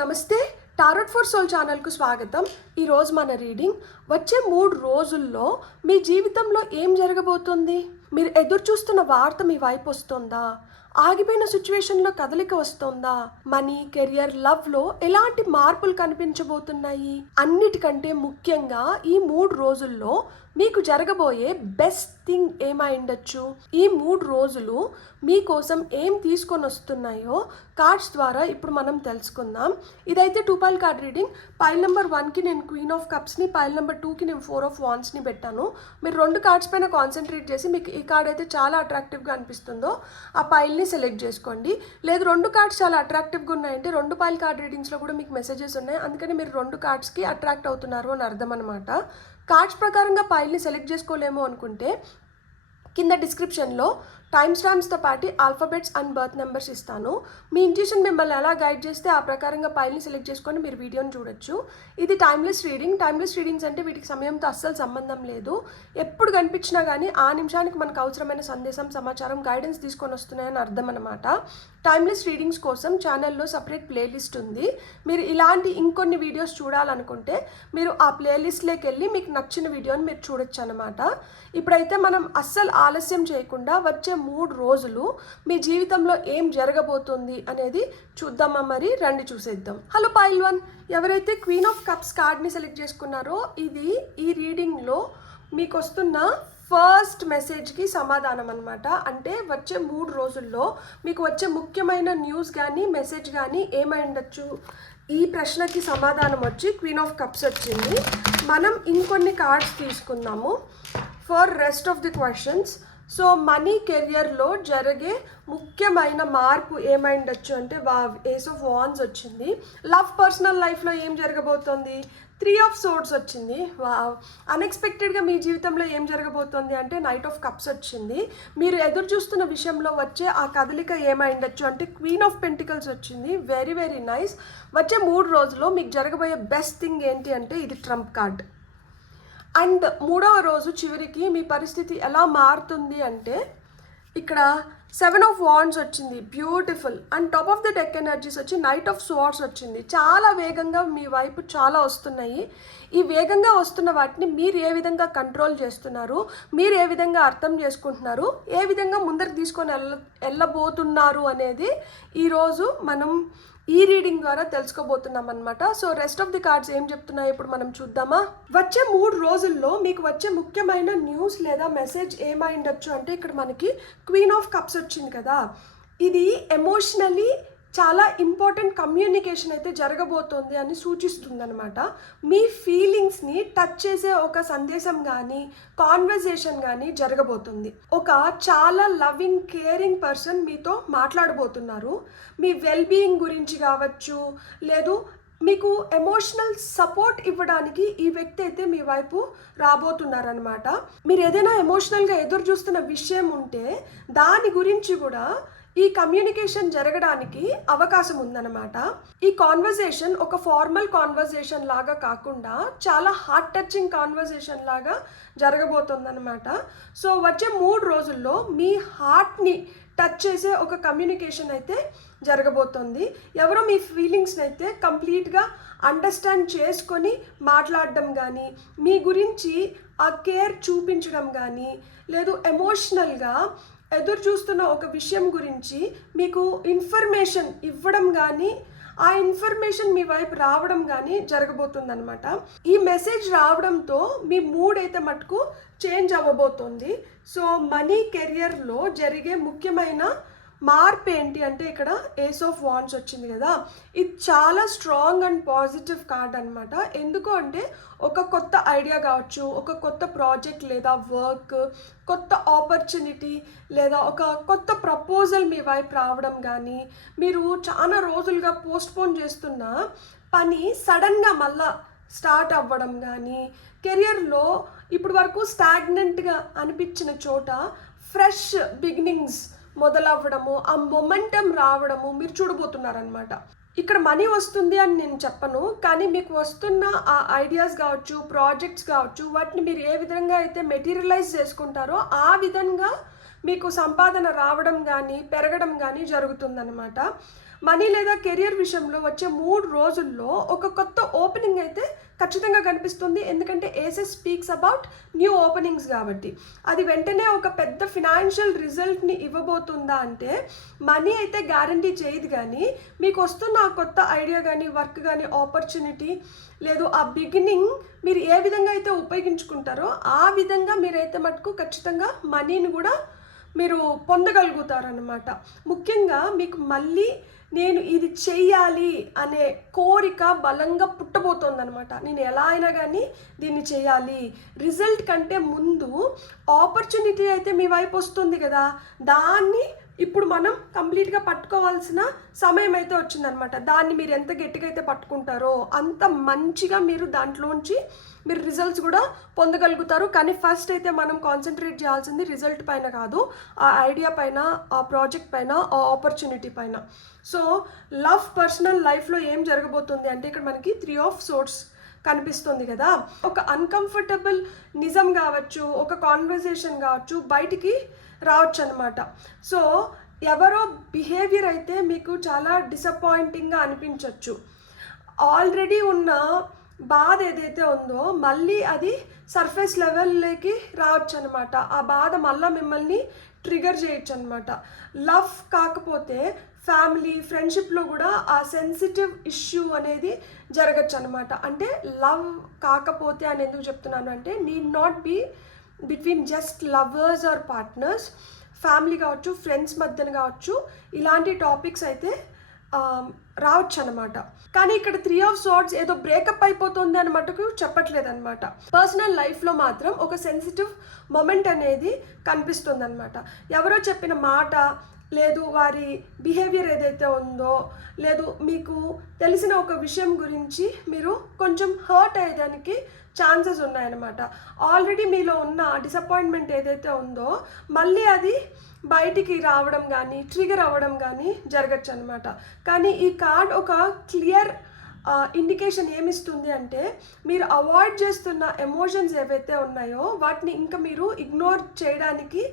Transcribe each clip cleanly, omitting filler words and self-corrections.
నమస్తే, tarot for soul ఛానల్కు స్వాగతం. ఈరోజు మన రీడింగ్ వచ్చే 3 రోజుల్లో మీ జీవితంలో ఏం జరగబోతుంది? మీరు ఎదురు చూస్తున్న వార్త మీ వైపు వస్తుందా? ఆగిపోయిన సిచ్యువేషన్లో కదలిక వస్తుందా? మనీ, కెరియర్, లవ్లో ఎలాంటి మార్పులు కనిపించబోతున్నాయి? అన్నిటికంటే ముఖ్యంగా ఈ 3 రోజుల్లో మీకు జరగబోయే బెస్ట్ థింగ్ ఏమై ఉండొచ్చు? ఈ 3 రోజులు మీకోసం ఏం తీసుకొని వస్తున్నాయో కార్డ్స్ ద్వారా ఇప్పుడు మనం తెలుసుకుందాం. ఇదైతే 2 pile card reading. Pile number 1కి నేను క్వీన్ ఆఫ్ కప్స్ని, పైల్ నెంబర్ 2కి నేను 4 ఆఫ్ వాండ్స్ని పెట్టాను. మీరు 2 కార్డ్స్ పైన కాన్సన్ట్రేట్ చేసి మీకు ఈ కార్డ్ అయితే చాలా అట్రాక్టివ్గా అనిపిస్తుందో ఆ పైల్ని సెలెక్ట్ చేసుకోండి. లేదు 2 కార్డ్స్ చాలా అట్రాక్టివ్గా ఉన్నాయంటే 2 పైల్ కార్డ్ రీడింగ్స్లో కూడా మీకు మెసేజెస్ ఉన్నాయి, అందుకని మీరు 2 కార్డ్స్కి అట్రాక్ట్ అవుతున్నారు అని అర్థం అనమాట. కార్డ్స్ ప్రకారంగా పైల్ని సెలెక్ట్ చేసుకోలేమో అనుకుంటే కింద డిస్క్రిప్షన్లో టైమ్ స్టాంప్స్తో పాటు ఆల్ఫాబెట్స్ అండ్ బర్త్ నెంబర్స్ ఇస్తాను. మీ ఇంట్యూషన్ మిమ్మల్ని ఎలా గైడ్ చేస్తే ఆ ప్రకారంగా పైల్ని సెలెక్ట్ చేసుకొని మీరు వీడియోని చూడొచ్చు. ఇది టైమ్లెస్ రీడింగ్. టైమ్లెస్ రీడింగ్స్ అంటే వీటికి సమయంతో అస్సలు సంబంధం లేదు. ఎప్పుడు కనిపించినా కానీ ఆ నిమిషానికి మనకు అవసరమైన సందేశం, సమాచారం, గైడెన్స్ తీసుకొని వస్తున్నాయని అర్థం అనమాట. టైమ్లెస్ రీడింగ్స్ కోసం ఛానల్లో సపరేట్ ప్లేలిస్ట్ ఉంది. మీరు ఇలాంటి ఇంకొన్ని వీడియోస్ చూడాలనుకుంటే మీరు ఆ ప్లేలిస్ట్లోకి వెళ్ళి మీకు నచ్చిన వీడియోని మీరు చూడొచ్చు అనమాట. ఇప్పుడైతే మనం అస్సలు ఆలస్యం చేయకుండా వచ్చే 3 రోజులు మీ జీవితంలో ఏం జరగబోతుంది అనేది చూద్దామా? మరి రండి చూసేద్దాం. హలో పైల్ 1, ఎవరైతే క్వీన్ ఆఫ్ కప్స్ కార్డ్ని సెలెక్ట్ చేసుకున్నారో ఇది ఈ రీడింగ్లో మీకు వస్తున్న ఫస్ట్ మెసేజ్కి సమాధానం అనమాట. అంటే వచ్చే 3 రోజుల్లో మీకు వచ్చే ముఖ్యమైన న్యూస్ కానీ మెసేజ్ కానీ ఏమై ఉండొచ్చు? ఈ ప్రశ్నకి సమాధానం వచ్చి క్వీన్ ఆఫ్ కప్స్ వచ్చింది. మనం ఇంకొన్ని కార్డ్స్ తీసుకుందాము for rest of the questions. So money, కెరియర్లో జరిగే ముఖ్యమైన మార్పు ఏమై ఉండొచ్చు అంటే ఏస్ ఆఫ్ వాండ్స్ వచ్చింది. లవ్, పర్సనల్ లైఫ్లో ఏం జరగబోతోంది? 3 ఆఫ్ సోర్డ్స్ వచ్చింది. అన్ఎక్స్పెక్టెడ్గా మీ జీవితంలో ఏం జరగబోతోంది అంటే నైట్ ఆఫ్ కప్స్ వచ్చింది. మీరు ఎదురు చూస్తున్న విషయంలో వచ్చే ఆ కదలిక ఏమై ఉండొచ్చు అంటే క్వీన్ ఆఫ్ పెంటికల్స్ వచ్చింది. Very very nice. వచ్చే 3 రోజుల్లో మీకు జరగబోయే బెస్ట్ థింగ్ ఏంటి అంటే ఇది ట్రంప్ కార్డ్. అండ్ 3వ రోజు చివరికి మీ పరిస్థితి ఎలా మారుతుంది అంటే ఇక్కడ 7 ఆఫ్ వాండ్స్ వచ్చింది, beautiful. And top of the deck energies వచ్చి నైట్ ఆఫ్ స్వార్డ్స్ వచ్చింది. చాలా వేగంగా మీ వైపు చాలా వస్తున్నాయి. ఈ వేగంగా వస్తున్న వాటిని మీరు ఏ విధంగా కంట్రోల్ చేస్తున్నారు, మీరు ఏ విధంగా అర్థం చేసుకుంటున్నారు, ఏ విధంగా ముందరికి తీసుకొని వెళ్ళబోతున్నారు అనేది ఈరోజు మనం ఈ రీడింగ్ ద్వారా తెలుసుకోబోతున్నాం అనమాట. So rest of the cards ఏం చెప్తున్నాయో ఇప్పుడు మనం చూద్దామా? వచ్చే 3 రోజుల్లో మీకు వచ్చే ముఖ్యమైన న్యూస్ లేదా మెసేజ్ ఏమై ఉండొచ్చు అంటే ఇక్కడ మనకి క్వీన్ ఆఫ్ కప్స్ వచ్చింది కదా, ఇది ఎమోషనలీ చాలా ఇంపార్టెంట్ కమ్యూనికేషన్ అయితే జరగబోతోంది అని సూచిస్తుంది అనమాట. మీ ఫీలింగ్స్ని టచ్ చేసే ఒక సందేశం కానీ కాన్వర్జేషన్ కానీ జరగబోతుంది. ఒక చాలా లవింగ్, కేరింగ్ పర్సన్ మీతో మాట్లాడబోతున్నారు. మీ వెల్బీయింగ్ గురించి కావచ్చు, లేదు మీకు ఎమోషనల్ సపోర్ట్ ఇవ్వడానికి ఈ వ్యక్తి అయితే మీ వైపు రాబోతున్నారనమాట. మీరు ఏదైనా ఎమోషనల్గా ఎదురు చూస్తున్న విషయం ఉంటే దాని గురించి కూడా ఈ కమ్యూనికేషన్ జరగడానికి అవకాశం ఉందన్నమాట. ఈ కాన్వర్జేషన్ ఒక ఫార్మల్ కాన్వర్జేషన్ లాగా కాకుండా చాలా హార్ట్ టచింగ్ కాన్వర్జేషన్ లాగా జరగబోతుందన్నమాట. సో వచ్చే 3 రోజుల్లో మీ హార్ట్ని టచ్ చేసే ఒక కమ్యూనికేషన్ అయితే జరగబోతుంది. ఎవరో మీ ఫీలింగ్స్ని అయితే కంప్లీట్గా అండర్స్టాండ్ చేసుకొని మాట్లాడడం కానీ, మీ గురించి ఆ కేర్ చూపించడం కానీ, లేదు ఎమోషనల్గా ఎదురు చూస్తున్న ఒక విషయం గురించి మీకు ఇన్ఫర్మేషన్ ఇవ్వడం కానీ, ఆ ఇన్ఫర్మేషన్ మీ వైపు రావడం కానీ జరగబోతుందన్నమాట. ఈ మెసేజ్ రావడంతో మీ మూడ్ అయితే మటుకు చేంజ్ అవ్వబోతుంది. సో మనీ, కెరియర్లో జరిగే ముఖ్యమైన మార్పు ఏంటి అంటే ఇక్కడ ఏస్ ఆఫ్ వాండ్స్ వచ్చింది కదా, ఇది చాలా స్ట్రాంగ్ అండ్ పాజిటివ్ కార్డ్ అనమాట. ఎందుకు అంటే ఒక కొత్త ఐడియా కావచ్చు, ఒక కొత్త ప్రాజెక్ట్ లేదా వర్క్, కొత్త ఆపర్చునిటీ లేదా ఒక కొత్త ప్రపోజల్ మీ వైపు రావడం కానీ, మీరు చాలా రోజులుగా పోస్ట్పోన్ చేస్తున్న పని సడన్గా మళ్ళా స్టార్ట్ అవ్వడం కానీ, కెరియర్లో ఇప్పటి వరకు స్టాగ్నెంట్గా అనిపించిన చోట ఫ్రెష్ బిగినింగ్స్ మొదలవ్వడము, ఆ మొమెంటం రావడము మీరు చూడబోతున్నారనమాట. ఇక్కడ మనీ వస్తుంది అని నేను చెప్పను, కానీ మీకు వస్తున్న ఆ ఐడియాస్ కావచ్చు, ప్రాజెక్ట్స్ కావచ్చు, వాటిని మీరు ఏ విధంగా అయితే మెటీరియలైజ్ చేసుకుంటారో ఆ విధంగా మీకు సంపాదన రావడం కానీ పెరగడం కానీ జరుగుతుందన్నమాట. మనీ లేదా కెరియర్ విషయంలో వచ్చే 3 రోజుల్లో ఒక కొత్త ఓపెనింగ్ అయితే ఖచ్చితంగా కనిపిస్తుంది. ఎందుకంటే aces speaks about new openings కాబట్టి. అది వెంటనే ఒక పెద్ద ఫినాన్షియల్ రిజల్ట్ని ఇవ్వబోతుందా అంటే మనీ అయితే గ్యారంటీ చేయదు, కానీ మీకు వస్తున్న ఆ కొత్త ఐడియా కానీ వర్క్ కానీ ఆపర్చునిటీ లేదు ఆ బిగినింగ్ మీరు ఏ విధంగా అయితే ఉపయోగించుకుంటారో ఆ విధంగా మీరైతే మటుకు ఖచ్చితంగా మనీని కూడా మీరు పొందగలుగుతారనమాట. ముఖ్యంగా మీకు మళ్ళీ నేను ఇది చెయ్యాలి అనే కోరిక బలంగా పుట్టబోతోందనమాట. నేను ఎలా అయినా కానీ దీన్ని చేయాలి. రిజల్ట్ కంటే ముందు ఆపర్చునిటీ అయితే మీ వైపు వస్తుంది కదా, దాన్ని ఇప్పుడు మనం కంప్లీట్గా పట్టుకోవాల్సిన సమయం అయితే వచ్చిందనమాట. దాన్ని మీరు ఎంత గట్టిగా అయితే పట్టుకుంటారో అంత మంచిగా మీరు దాంట్లోంచి మీరు రిజల్ట్స్ కూడా పొందగలుగుతారు. కానీ ఫస్ట్ అయితే మనం కాన్సన్ట్రేట్ చేయాల్సింది రిజల్ట్ పైన కాదు, ఆ ఐడియా పైన, ఆ ప్రాజెక్ట్ పైన, ఆ ఆపర్చునిటీ పైన. సో లవ్ పర్సనల్ లైఫ్లో ఏం జరగబోతుంది అంటే ఇక్కడ మనకి 3 ఆఫ్ సోర్ట్స్ కనిపిస్తుంది కదా. ఒక అన్కంఫర్టబుల్ నిజం కావచ్చు, ఒక కాన్వర్జేషన్ కావచ్చు బయటికి రావచ్చు అనమాట. సో ఎవరో బిహేవియర్ అయితే మీకు చాలా డిసప్పాయింటింగ్గా అనిపించవచ్చు. ఆల్రెడీ ఉన్న బాధ ఏదైతే ఉందో మళ్ళీ అది సర్ఫేస్ లెవెల్లోకి రావచ్చు అనమాట. ఆ బాధ మళ్ళీ మిమ్మల్ని ట్రిగర్ చేయొచ్చు అనమాట. లవ్ కాకపోతే ఫ్యామిలీ ఫ్రెండ్షిప్లో కూడా ఆ సెన్సిటివ్ ఇష్యూ అనేది జరగచ్చు అనమాట. అంటే లవ్ కాకపోతే అని ఎందుకు చెప్తున్నాను అంటే need not be between just lovers or partners, family కావచ్చు, ఫ్రెండ్స్ మధ్యన కావచ్చు, ఇలాంటి టాపిక్స్ అయితే రావచ్చు అనమాట. కానీ ఇక్కడ 3 ఆఫ్ సోర్ట్స్ ఏదో బ్రేకప్ అయిపోతుంది అని మటుకు చెప్పట్లేదు అనమాట. పర్సనల్ లైఫ్లో మాత్రం ఒక సెన్సిటివ్ మొమెంట్ అనేది కనిపిస్తుంది అనమాట. ఎవరో చెప్పిన మాట లేదు వారి బిహేవియర్ ఏదైతే ఉందో లేదు మీకు తెలిసిన ఒక విషయం గురించి మీరు కొంచెం హర్ట్ అయ్యేదానికి ఛాన్సెస్ ఉన్నాయన్నమాట. ఆల్రెడీ మీలో ఉన్న డిసప్పాయింట్మెంట్ ఏదైతే ఉందో మళ్ళీ అది బయటికి రావడం కానీ ట్రిగర్ అవ్వడం కానీ జరగచ్చు అనమాట. కానీ ఈ కార్డ్ ఒక క్లియర్ ఇండికేషన్ ఏమిస్తుంది అంటే మీరు అవాయిడ్ చేస్తున్న ఎమోషన్స్ ఏవైతే ఉన్నాయో వాటిని ఇంకా మీరు ఇగ్నోర్ చేయడానికి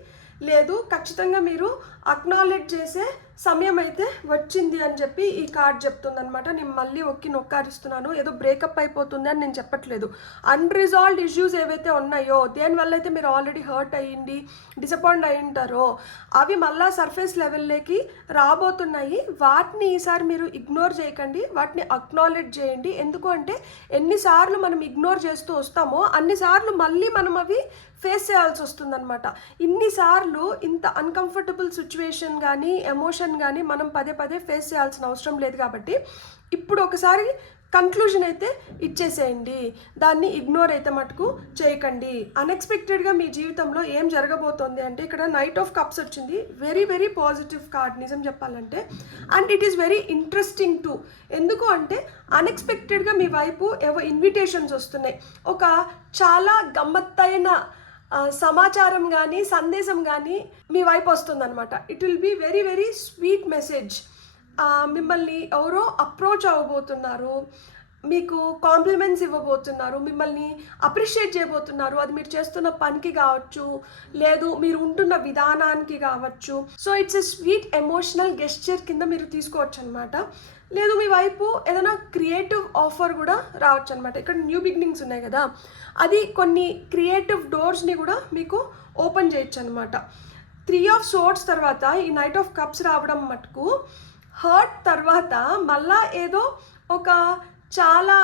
లేదు, ఖచ్చితంగా మీరు అక్నాలెడ్జ్ చేసే సమయం అయితే వచ్చింది అని చెప్పి ఈ కార్డ్ చెప్తుంది అనమాట. నేను మళ్ళీ నొక్కారిస్తున్నాను, ఏదో బ్రేకప్ అయిపోతుంది అని నేను చెప్పట్లేదు. అన్రిజాల్వ్డ్ ఇష్యూస్ ఏవైతే ఉన్నాయో దేనివల్ల అయితే మీరు ఆల్రెడీ హర్ట్ అయ్యింది డిసప్పాయింట్ అయి ఉంటారో అవి మళ్ళీ సర్ఫేస్ లెవెల్లోకి రాబోతున్నాయి. వాటిని ఈసారి మీరు ఇగ్నోర్ చేయకండి, వాటిని అక్నాలెడ్జ్ చేయండి. ఎందుకు అంటే ఎన్నిసార్లు మనం ఇగ్నోర్ చేస్తూ వస్తామో అన్నిసార్లు మళ్ళీ మనం అవి ఫేస్ చేయాల్సి వస్తుందన్నమాట. ఇన్నిసార్లు ఇంత అన్కంఫర్టబుల్ సిచ్యువేషన్ కానీ ఎమోషన్ కానీ మనం పదే పదే ఫేస్ చేయాల్సిన అవసరం లేదు. కాబట్టి ఇప్పుడు ఒకసారి కన్క్లూజన్ అయితే ఇచ్చేసేయండి, దాన్ని ఇగ్నోర్ అయితే మటుకు చేయకండి. అన్ఎక్స్పెక్టెడ్గా మీ జీవితంలో ఏం జరగబోతోంది అంటే ఇక్కడ నైట్ ఆఫ్ కప్స్ వచ్చింది. వెరీ వెరీ పాజిటివ్ కార్డ్ నిజం చెప్పాలంటే. And it is very interesting to. ఎందుకు అంటే అన్ఎక్స్పెక్టెడ్గా మీ వైపు ఏవో ఇన్విటేషన్స్ వస్తున్నాయి. ఒక చాలా గమ్మత్తైన సమాచారం కానీ సందేశం కానీ మీ వైపు వస్తుందన్నమాట. It will be very very sweet message. మిమ్మల్ని ఎవరో అప్రోచ్ అవ్వబోతున్నారు, మీకు కాంప్లిమెంట్స్ ఇవ్వబోతున్నారు, మిమ్మల్ని అప్రిషియేట్ చేయబోతున్నారు. అది మీరు చేస్తున్న పనికి కావచ్చు లేదు మీరు ఉంటున్న విధానానికి కావచ్చు. So it's a sweet emotional gesture కింద మీరు తీసుకోవచ్చు అనమాట. లేదు మీ వైపు ఏదైనా క్రియేటివ్ ఆఫర్ కూడా రావచ్చు అనమాట. ఇక్కడ న్యూ బిగినింగ్స్ ఉన్నాయి కదా, అది కొన్ని క్రియేటివ్ డోర్స్ని కూడా మీకు ఓపెన్ చేయొచ్చు అనమాట. 3 ఆఫ్ సోర్ట్స్ తర్వాత ఈ నైట్ ఆఫ్ కప్స్ రావడం మటుకు హర్ట్ తర్వాత మళ్ళా ఏదో ఒక చాలా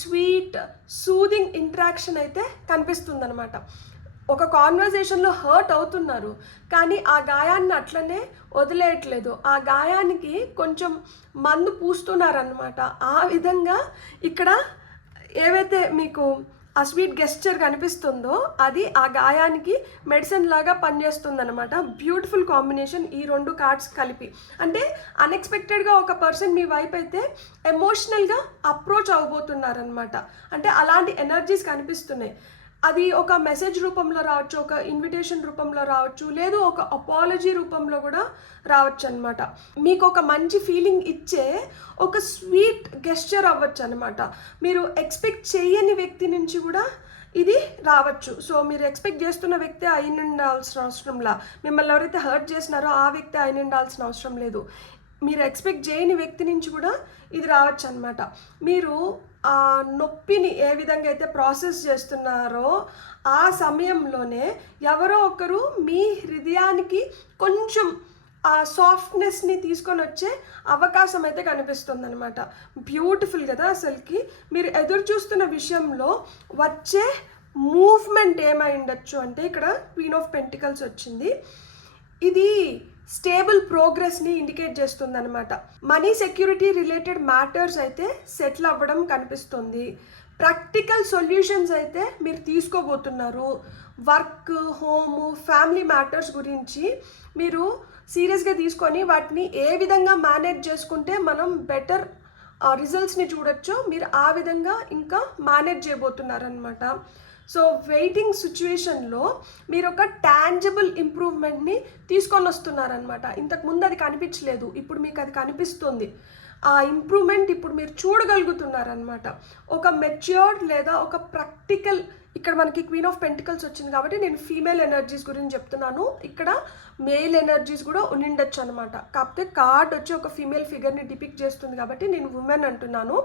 స్వీట్ సూదింగ్ ఇంట్రాక్షన్ అయితే కనిపిస్తుంది అనమాట. ఒక కాన్వర్జేషన్లో హర్ట్ అవుతున్నారు కానీ ఆ గాయాన్ని అట్లనే వదిలేయట్లేదు, ఆ గాయానికి కొంచెం మందు పూస్తున్నారనమాట. ఆ విధంగా ఇక్కడ ఏవైతే మీకు ఆ స్వీట్ గెస్చర్ కనిపిస్తుందో అది ఆ గాయానికి మెడిసిన్ లాగా పనిచేస్తుందన్నమాట. బ్యూటిఫుల్ కాంబినేషన్ ఈ 2 కార్డ్స్ కలిపి. అంటే అన్ఎక్స్పెక్టెడ్గా ఒక పర్సన్ మీ వైపు అయితే ఎమోషనల్గా అప్రోచ్ అవ్వబోతున్నారనమాట. అంటే అలాంటి ఎనర్జీస్ కనిపిస్తున్నాయి. అది ఒక మెసేజ్ రూపంలో రావచ్చు, ఒక ఇన్విటేషన్ రూపంలో రావచ్చు, లేదు ఒక అపాలజీ రూపంలో కూడా రావచ్చు అనమాట. మీకు ఒక మంచి ఫీలింగ్ ఇచ్చే ఒక స్వీట్ గెస్చర్ అవ్వచ్చు అనమాట. మీరు ఎక్స్పెక్ట్ చేయని వ్యక్తి నుంచి కూడా ఇది రావచ్చు. సో మీరు ఎక్స్పెక్ట్ చేస్తున్న వ్యక్తి అయి ఉండాల్సిన అవసరంలా, మిమ్మల్ని ఎవరైతే హర్ట్ చేసినారో ఆ వ్యక్తి అయి ఉండాల్సిన అవసరం లేదు. మీరు ఎక్స్పెక్ట్ చేయని వ్యక్తి నుంచి కూడా ఇది రావచ్చు అనమాట. మీరు ఆ నొప్పిని ఏ విధంగా అయితే ప్రాసెస్ చేస్తున్నారో ఆ సమయంలోనే ఎవరో ఒకరు మీ హృదయానికి కొంచెం ఆ సాఫ్ట్నెస్ని తీసుకొని వచ్చే అవకాశం అయితే కనిపిస్తుంది అనమాట. బ్యూటిఫుల్ కదా అసలుకి. మీరు ఎదురు చూస్తున్న విషయంలో వచ్చే మూవ్మెంట్ ఏమై ఉండొచ్చు అంటే ఇక్కడ క్వీన్ ఆఫ్ పెంటికల్స్ వచ్చింది. ఇది స్టేబుల్ ప్రోగ్రెస్ని ఇండికేట్ చేస్తుంది అనమాట. మనీ సెక్యూరిటీ రిలేటెడ్ మ్యాటర్స్ అయితే సెటిల్ అవ్వడం కనిపిస్తుంది. ప్రాక్టికల్ సొల్యూషన్స్ అయితే మీరు తీసుకోబోతున్నారు. వర్క్, హోము, ఫ్యామిలీ మ్యాటర్స్ గురించి మీరు సీరియస్గా తీసుకొని వాటిని ఏ విధంగా మేనేజ్ చేసుకుంటే మనం బెటర్ రిజల్ట్స్ని చూడొచ్చో మీరు ఆ విధంగా ఇంకా మేనేజ్ చేయబోతున్నారనమాట. సో వెయిటింగ్ సిచ్యువేషన్లో మీరు ఒక టాంజిబుల్ ఇంప్రూవ్మెంట్ని తీసుకొని వస్తున్నారనమాట. ఇంతకుముందు అది కనిపించలేదు, ఇప్పుడు మీకు అది కనిపిస్తుంది. ఆ ఇంప్రూవ్మెంట్ ఇప్పుడు మీరు చూడగలుగుతున్నారనమాట. ఒక మెచ్యూర్డ్ లేదా ఒక ప్రాక్టికల్, ఇక్కడ మనకి క్వీన్ ఆఫ్ పెంటికల్స్ వచ్చింది కాబట్టి నేను ఫీమేల్ ఎనర్జీస్ గురించి చెప్తున్నాను. ఇక్కడ మేల్ ఎనర్జీస్ కూడా ఉండిండొచ్చు అనమాట. కాకపోతే కార్డ్ వచ్చి ఒక ఫీమేల్ ఫిగర్ని డిపిక్ట్ చేస్తుంది కాబట్టి నేను ఉమెన్ అంటున్నాను.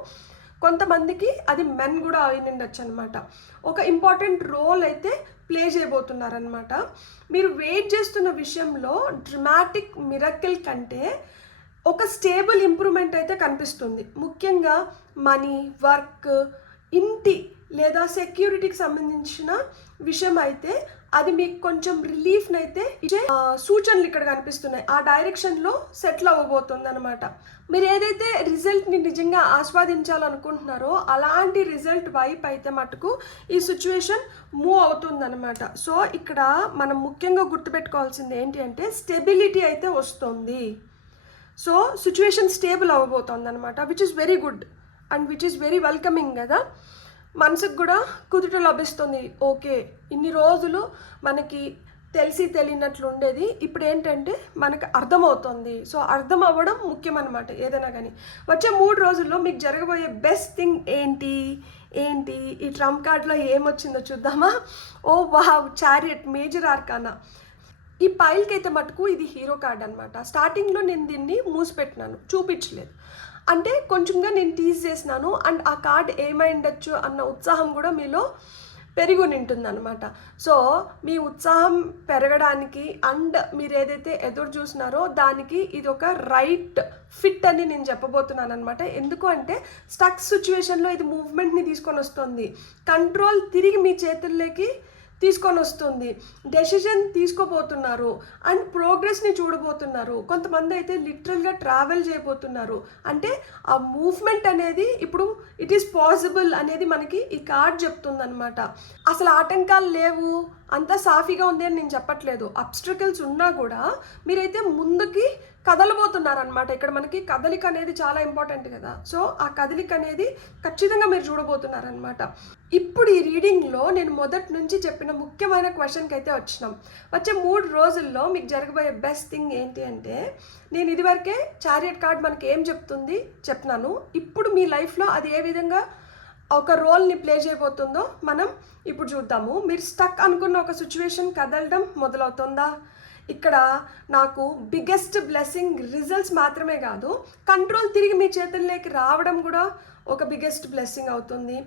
కొంతమందికి అది మెన్ కూడా అయినండొచ్చు అనమాట. ఒక ఇంపార్టెంట్ రోల్ అయితే ప్లే చేయబోతున్నారనమాట. మీరు వెయిట్ చేస్తున్న విషయంలో డ్రమాటిక్ మిరకిల్ కంటే ఒక స్టేబుల్ ఇంప్రూవ్మెంట్ అయితే కనిపిస్తుంది. ముఖ్యంగా మనీ, వర్క్, ఇంటి లేదా సెక్యూరిటీకి సంబంధించిన విషయం అయితే అది మీకు కొంచెం రిలీఫ్ని అయితే ఇచ్చే సూచనలు ఇక్కడ కనిపిస్తున్నాయి. ఆ డైరెక్షన్లో సెటిల్ అవ్వబోతుంది అనమాట. మీరు ఏదైతే రిజల్ట్ని నిజంగా ఆస్వాదించాలనుకుంటున్నారో అలాంటి రిజల్ట్ వైపు అయితే మటుకు ఈ సిచ్యువేషన్ మూవ్ అవుతుందన్నమాట. సో ఇక్కడ మనం ముఖ్యంగా గుర్తుపెట్టుకోవాల్సింది ఏంటి అంటే స్టెబిలిటీ అయితే వస్తుంది. సో సిచ్యువేషన్ స్టేబుల్ అవ్వబోతుంది అనమాట, which is very good and which is very welcoming కదా. మనసుకు కూడా కుదుట లభిస్తుంది. ఓకే, ఇన్ని రోజులు మనకి తెలిసి తెలియనట్లు ఉండేది, ఇప్పుడు ఏంటంటే మనకు అర్థమవుతుంది. సో అర్థం అవ్వడం ముఖ్యం అనమాట ఏదైనా కానీ. వచ్చే 3 రోజుల్లో మీకు జరగబోయే బెస్ట్ థింగ్ ఏంటి? ఈ ట్రంప్ కార్డ్లో ఏమొచ్చిందో చూద్దామా. ఓ వావ్, చారియట్, మేజర్ ఆర్కానా. ఈ పైల్కి అయితే మటుకు ఇది హీరో కార్డ్ అనమాట. స్టార్టింగ్లో నేను దీన్ని మూసిపెట్టినాను, చూపించలేదు. అంటే కొంచెంగా నేను టీజ్ చేసినాను అండ్ ఆ కార్డ్ ఏమై ఉండొచ్చు అన్న ఉత్సాహం కూడా మీలో పెరిగి ఉంటుంది అనమాట. సో మీ ఉత్సాహం పెరగడానికి అండ్ మీరు ఏదైతే ఎదురు చూసినారో దానికి ఇది ఒక రైట్ ఫిట్ అని నేను చెప్పబోతున్నాను అనమాట. ఎందుకు అంటే స్టక్ సిచ్యువేషన్లో ఇది మూవ్మెంట్ని తీసుకొని వస్తుంది, కంట్రోల్ తిరిగి మీ చేతుల్లోకి తీసుకొని వస్తుంది, డెసిషన్ తీసుకోబోతున్నారు అండ్ ప్రోగ్రెస్ని చూడబోతున్నారు. కొంతమంది అయితే లిటరల్గా ట్రావెల్ చేయబోతున్నారు. అంటే ఆ మూవ్మెంట్ అనేది ఇప్పుడు ఇట్ ఈస్ పాసిబుల్ అనేది మనకి ఈ కార్డ్ చెప్తుంది అనమాట. అసలు ఆటంకాలు లేవు, అంతా సాఫీగా ఉంది అని నేను చెప్పట్లేదు. అబ్స్ట్రకల్స్ ఉన్నా కూడా మీరైతే ముందుకి కదలబోతున్నారనమాట. ఇక్కడ మనకి కదలిక అనేది చాలా ఇంపార్టెంట్ కదా. సో ఆ కదలిక అనేది ఖచ్చితంగా మీరు చూడబోతున్నారనమాట. ఇప్పుడు ఈ రీడింగ్లో నేను మొదటి నుంచి చెప్పిన ముఖ్యమైన క్వశ్చన్కి అయితే వచ్చినాం. వచ్చే 3 రోజుల్లో మీకు జరగబోయే బెస్ట్ థింగ్ ఏంటి అంటే, నేను ఇదివరకే చారియట్ కార్డ్ మనకి ఏం చెప్తుంది చెప్పినాను. ఇప్పుడు మీ లైఫ్లో అది ఏ విధంగా ఒక రోల్ని ప్లే చేయబోతుందో మనం ఇప్పుడు చూద్దాము. మీరు స్టక్ అనుకున్న ఒక సిచ్యువేషన్ కదలడం మొదలవుతుందా? ఇక్కడ నాకు బిగ్గెస్ట్ బ్లెస్సింగ్ రిజల్ట్స్ మాత్రమే కాదు, కంట్రోల్ తిరిగి మీ చేతుల్లోకి రావడం కూడా ఒక బిగ్గెస్ట్ బ్లెస్సింగ్ అవుతుంది.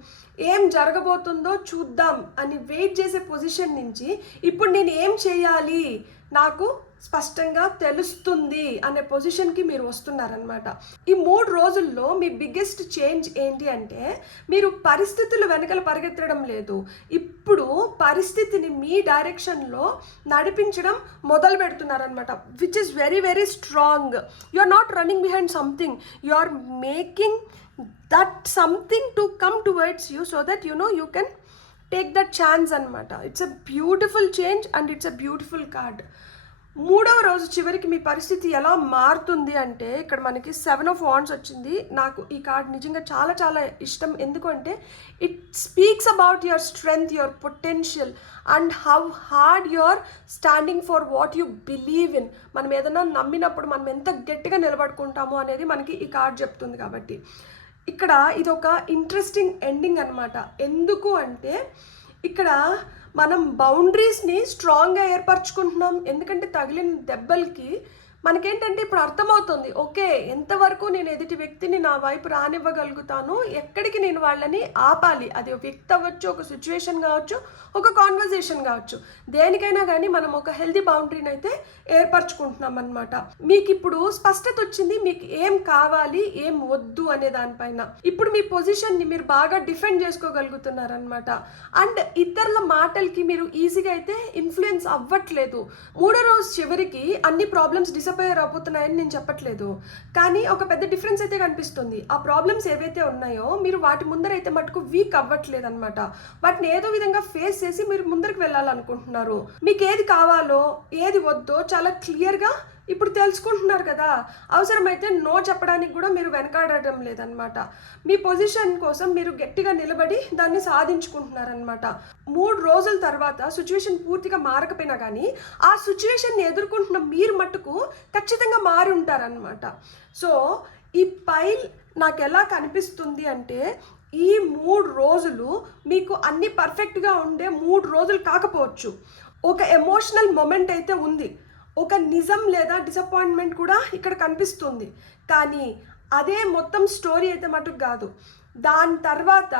ఏం జరగబోతుందో చూద్దాం అని వెయిట్ చేసే పొజిషన్ నుంచి ఇప్పుడు నేను ఏం చేయాలి, నాకు స్పష్టంగా తెలుస్తుంది అనే పొజిషన్కి మీరు వస్తున్నారనమాట. ఈ 3 రోజుల్లో మీ బిగ్గెస్ట్ చేంజ్ ఏంటి అంటే, మీరు పరిస్థితులు వెనకల పరిగెత్తడం లేదు, ఇప్పుడు పరిస్థితిని మీ డైరెక్షన్లో నడిపించడం మొదలు పెడుతున్నారనమాట. Which is very very strong. You are not running behind something, you are making that something to come towards you so that you can take that chance అనమాట. It's a beautiful change and it's a beautiful card. 3వ రోజు చివరికి మీ పరిస్థితి ఎలా మారుతుంది అంటే, ఇక్కడ మనకి 7 of Wands వచ్చింది. నాకు ఈ కార్డ్ నిజంగా చాలా చాలా ఇష్టం. ఎందుకంటే it speaks about your strength, your potential and how hard your standing for what you believe in. మనం ఏదైనా నమ్మినప్పుడు మనం ఎంత గట్టిగా నిలబడుకుంటామో అనేది మనకి ఈ కార్డ్ చెప్తుంది. కాబట్టి ఇక్కడ ఇది ఒక ఇంట్రెస్టింగ్ ఎండింగ్ అనమాట. ఎందుకు అంటే ఇక్కడ మనం బౌండరీస్ని స్ట్రాంగ్గా ఏర్పరచుకుంటున్నాం. ఎందుకంటే తగిలిన దెబ్బలకి మనకేంటంటే ఇప్పుడు అర్థమవుతుంది, ఓకే ఎంతవరకు నేను ఎదుటి వ్యక్తిని నా వైపు రానివ్వగలుగుతాను, ఎక్కడికి నేను వాళ్ళని ఆపాలి. అది ఒక వ్యక్తి అవ్వచ్చు, ఒక సిచ్యువేషన్ కావచ్చు, ఒక కాన్వర్జేషన్ కావచ్చు, దేనికైనా కానీ మనం ఒక హెల్దీ బౌండరీని అయితే ఏర్పరచుకుంటున్నాం అనమాట. మీకు ఇప్పుడు స్పష్టత వచ్చింది, మీకు ఏం కావాలి ఏం వద్దు అనే దానిపైన. ఇప్పుడు మీ పొజిషన్ని మీరు బాగా డిఫెండ్ చేసుకోగలుగుతున్నారనమాట. అండ్ ఇతరుల మాటలకి మీరు ఈజీగా అయితే ఇన్ఫ్లుయెన్స్ అవ్వట్లేదు. 3వ రోజు చివరికి అన్ని ప్రాబ్లమ్స్ డిసప్పేర్ అయిపోతున్నాయని నేను చెప్పట్లేదు, కానీ ఒక పెద్ద డిఫరెన్స్ అయితే కనిపిస్తుంది. ఆ ప్రాబ్లమ్స్ ఏవైతే ఉన్నాయో మీరు వాటి ముందరైతే మటుకు వీక్ అవ్వట్లేదు అనమాట. వాటిని ఏదో విధంగా ఫేస్ చేసి మీరు ముందరికి వెళ్ళాలనుకుంటున్నారు. మీకు ఏది కావాలో ఏది వద్దో చాలా క్లియర్గా ఇప్పుడు తెలుసుకుంటున్నారు కదా. అవసరమైతే నో చెప్పడానికి కూడా మీరు వెనకాడటం లేదనమాట. మీ పొజిషన్ కోసం మీరు గట్టిగా నిలబడి దాన్ని సాధించుకుంటున్నారనమాట. 3 రోజుల తర్వాత సిచ్యువేషన్ పూర్తిగా మారకపోయినా కానీ ఆ సిచ్యువేషన్ని ఎదుర్కొంటున్న మీరు మట్టుకు ఖచ్చితంగా మారి ఉంటారనమాట. సో ఈ పైల్ నాకు ఎలా కనిపిస్తుంది అంటే, ఈ 3 రోజులు మీకు అన్ని పర్ఫెక్ట్గా ఉండే 3 రోజులు కాకపోవచ్చు. ఒక ఎమోషనల్ మొమెంట్ అయితే ఉంది, ఒక నిజం లేదా డిసప్పాయింట్మెంట్ కూడా ఇక్కడ కనిపిస్తుంది. కానీ అదే మొత్తం స్టోరీ అయితే మటుకు కాదు. దాని తర్వాత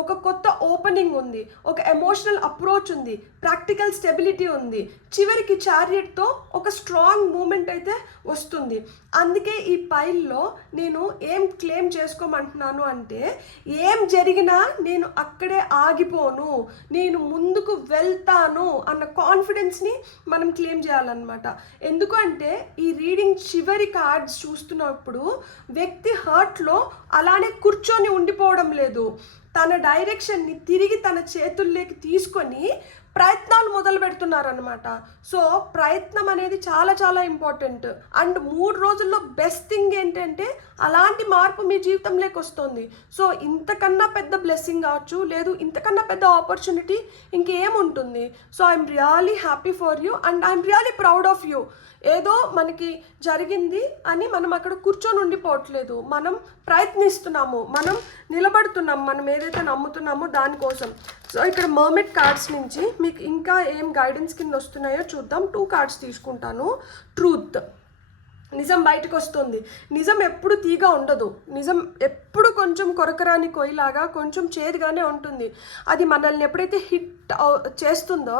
ఒక కొత్త ఓపెనింగ్ ఉంది, ఒక ఎమోషనల్ అప్రోచ్ ఉంది, ప్రాక్టికల్ స్టెబిలిటీ ఉంది, చివరికి చారియట్తో ఒక స్ట్రాంగ్ మూమెంట్ అయితే వస్తుంది. అందుకే ఈ పైల్లో నేను ఏం క్లెయిమ్ చేసుకోమంటున్నాను అంటే, ఏం జరిగినా నేను అక్కడే ఆగిపోను, నేను ముందుకు వెళ్తాను అన్న కాన్ఫిడెన్స్ని మనం క్లెయిమ్ చేయాలన్నమాట. ఎందుకంటే ఈ రీడింగ్ చివరి కార్డ్స్ చూస్తున్నప్పుడు వ్యక్తి హర్ట్లో అలానే కూర్చొని ఉండిపోవడం లేదు, తన డైరెక్షన్ని తిరిగి తన చేతుల్లోకి తీసుకొని ప్రయత్నాలు మొదలు పెడుతున్నారనమాట. సో ప్రయత్నం అనేది చాలా చాలా ఇంపార్టెంట్. అండ్ 3 రోజుల్లో బెస్ట్ థింగ్ ఏంటంటే అలాంటి మార్పు మీ జీవితంలోకి వస్తుంది. సో ఇంతకన్నా పెద్ద బ్లెస్సింగ్ కావచ్చు, లేదు ఇంతకన్నా పెద్ద ఆపర్చునిటీ ఇంకేముంటుంది. So I'm really happy for you and I'm really proud of you. ఏదో మనకి జరిగింది అని మనం అక్కడ కూర్చొని ఉండిపోవట్లేదు, మనం ప్రయత్నిస్తున్నాము, మనం నిలబడుతున్నాము, మనం ఏదైతే నమ్ముతున్నామో దానికోసం. సో ఇక్కడ మర్మెడ్ కార్డ్స్ నుంచి మీకు ఇంకా ఏం గైడెన్స్ కింద వస్తున్నాయో చూద్దాం. 2 కార్డ్స్ తీసుకుంటాను. ట్రూత్, నిజం బయటకు వస్తుంది. నిజం ఎప్పుడు తీగా ఉండదు, నిజం ఎప్పుడు కొంచెం కొరకరాని కొయ్యలాగా కొంచెం చేదుగానే ఉంటుంది. అది మనల్ని ఎప్పుడైతే హిట్ చేస్తుందో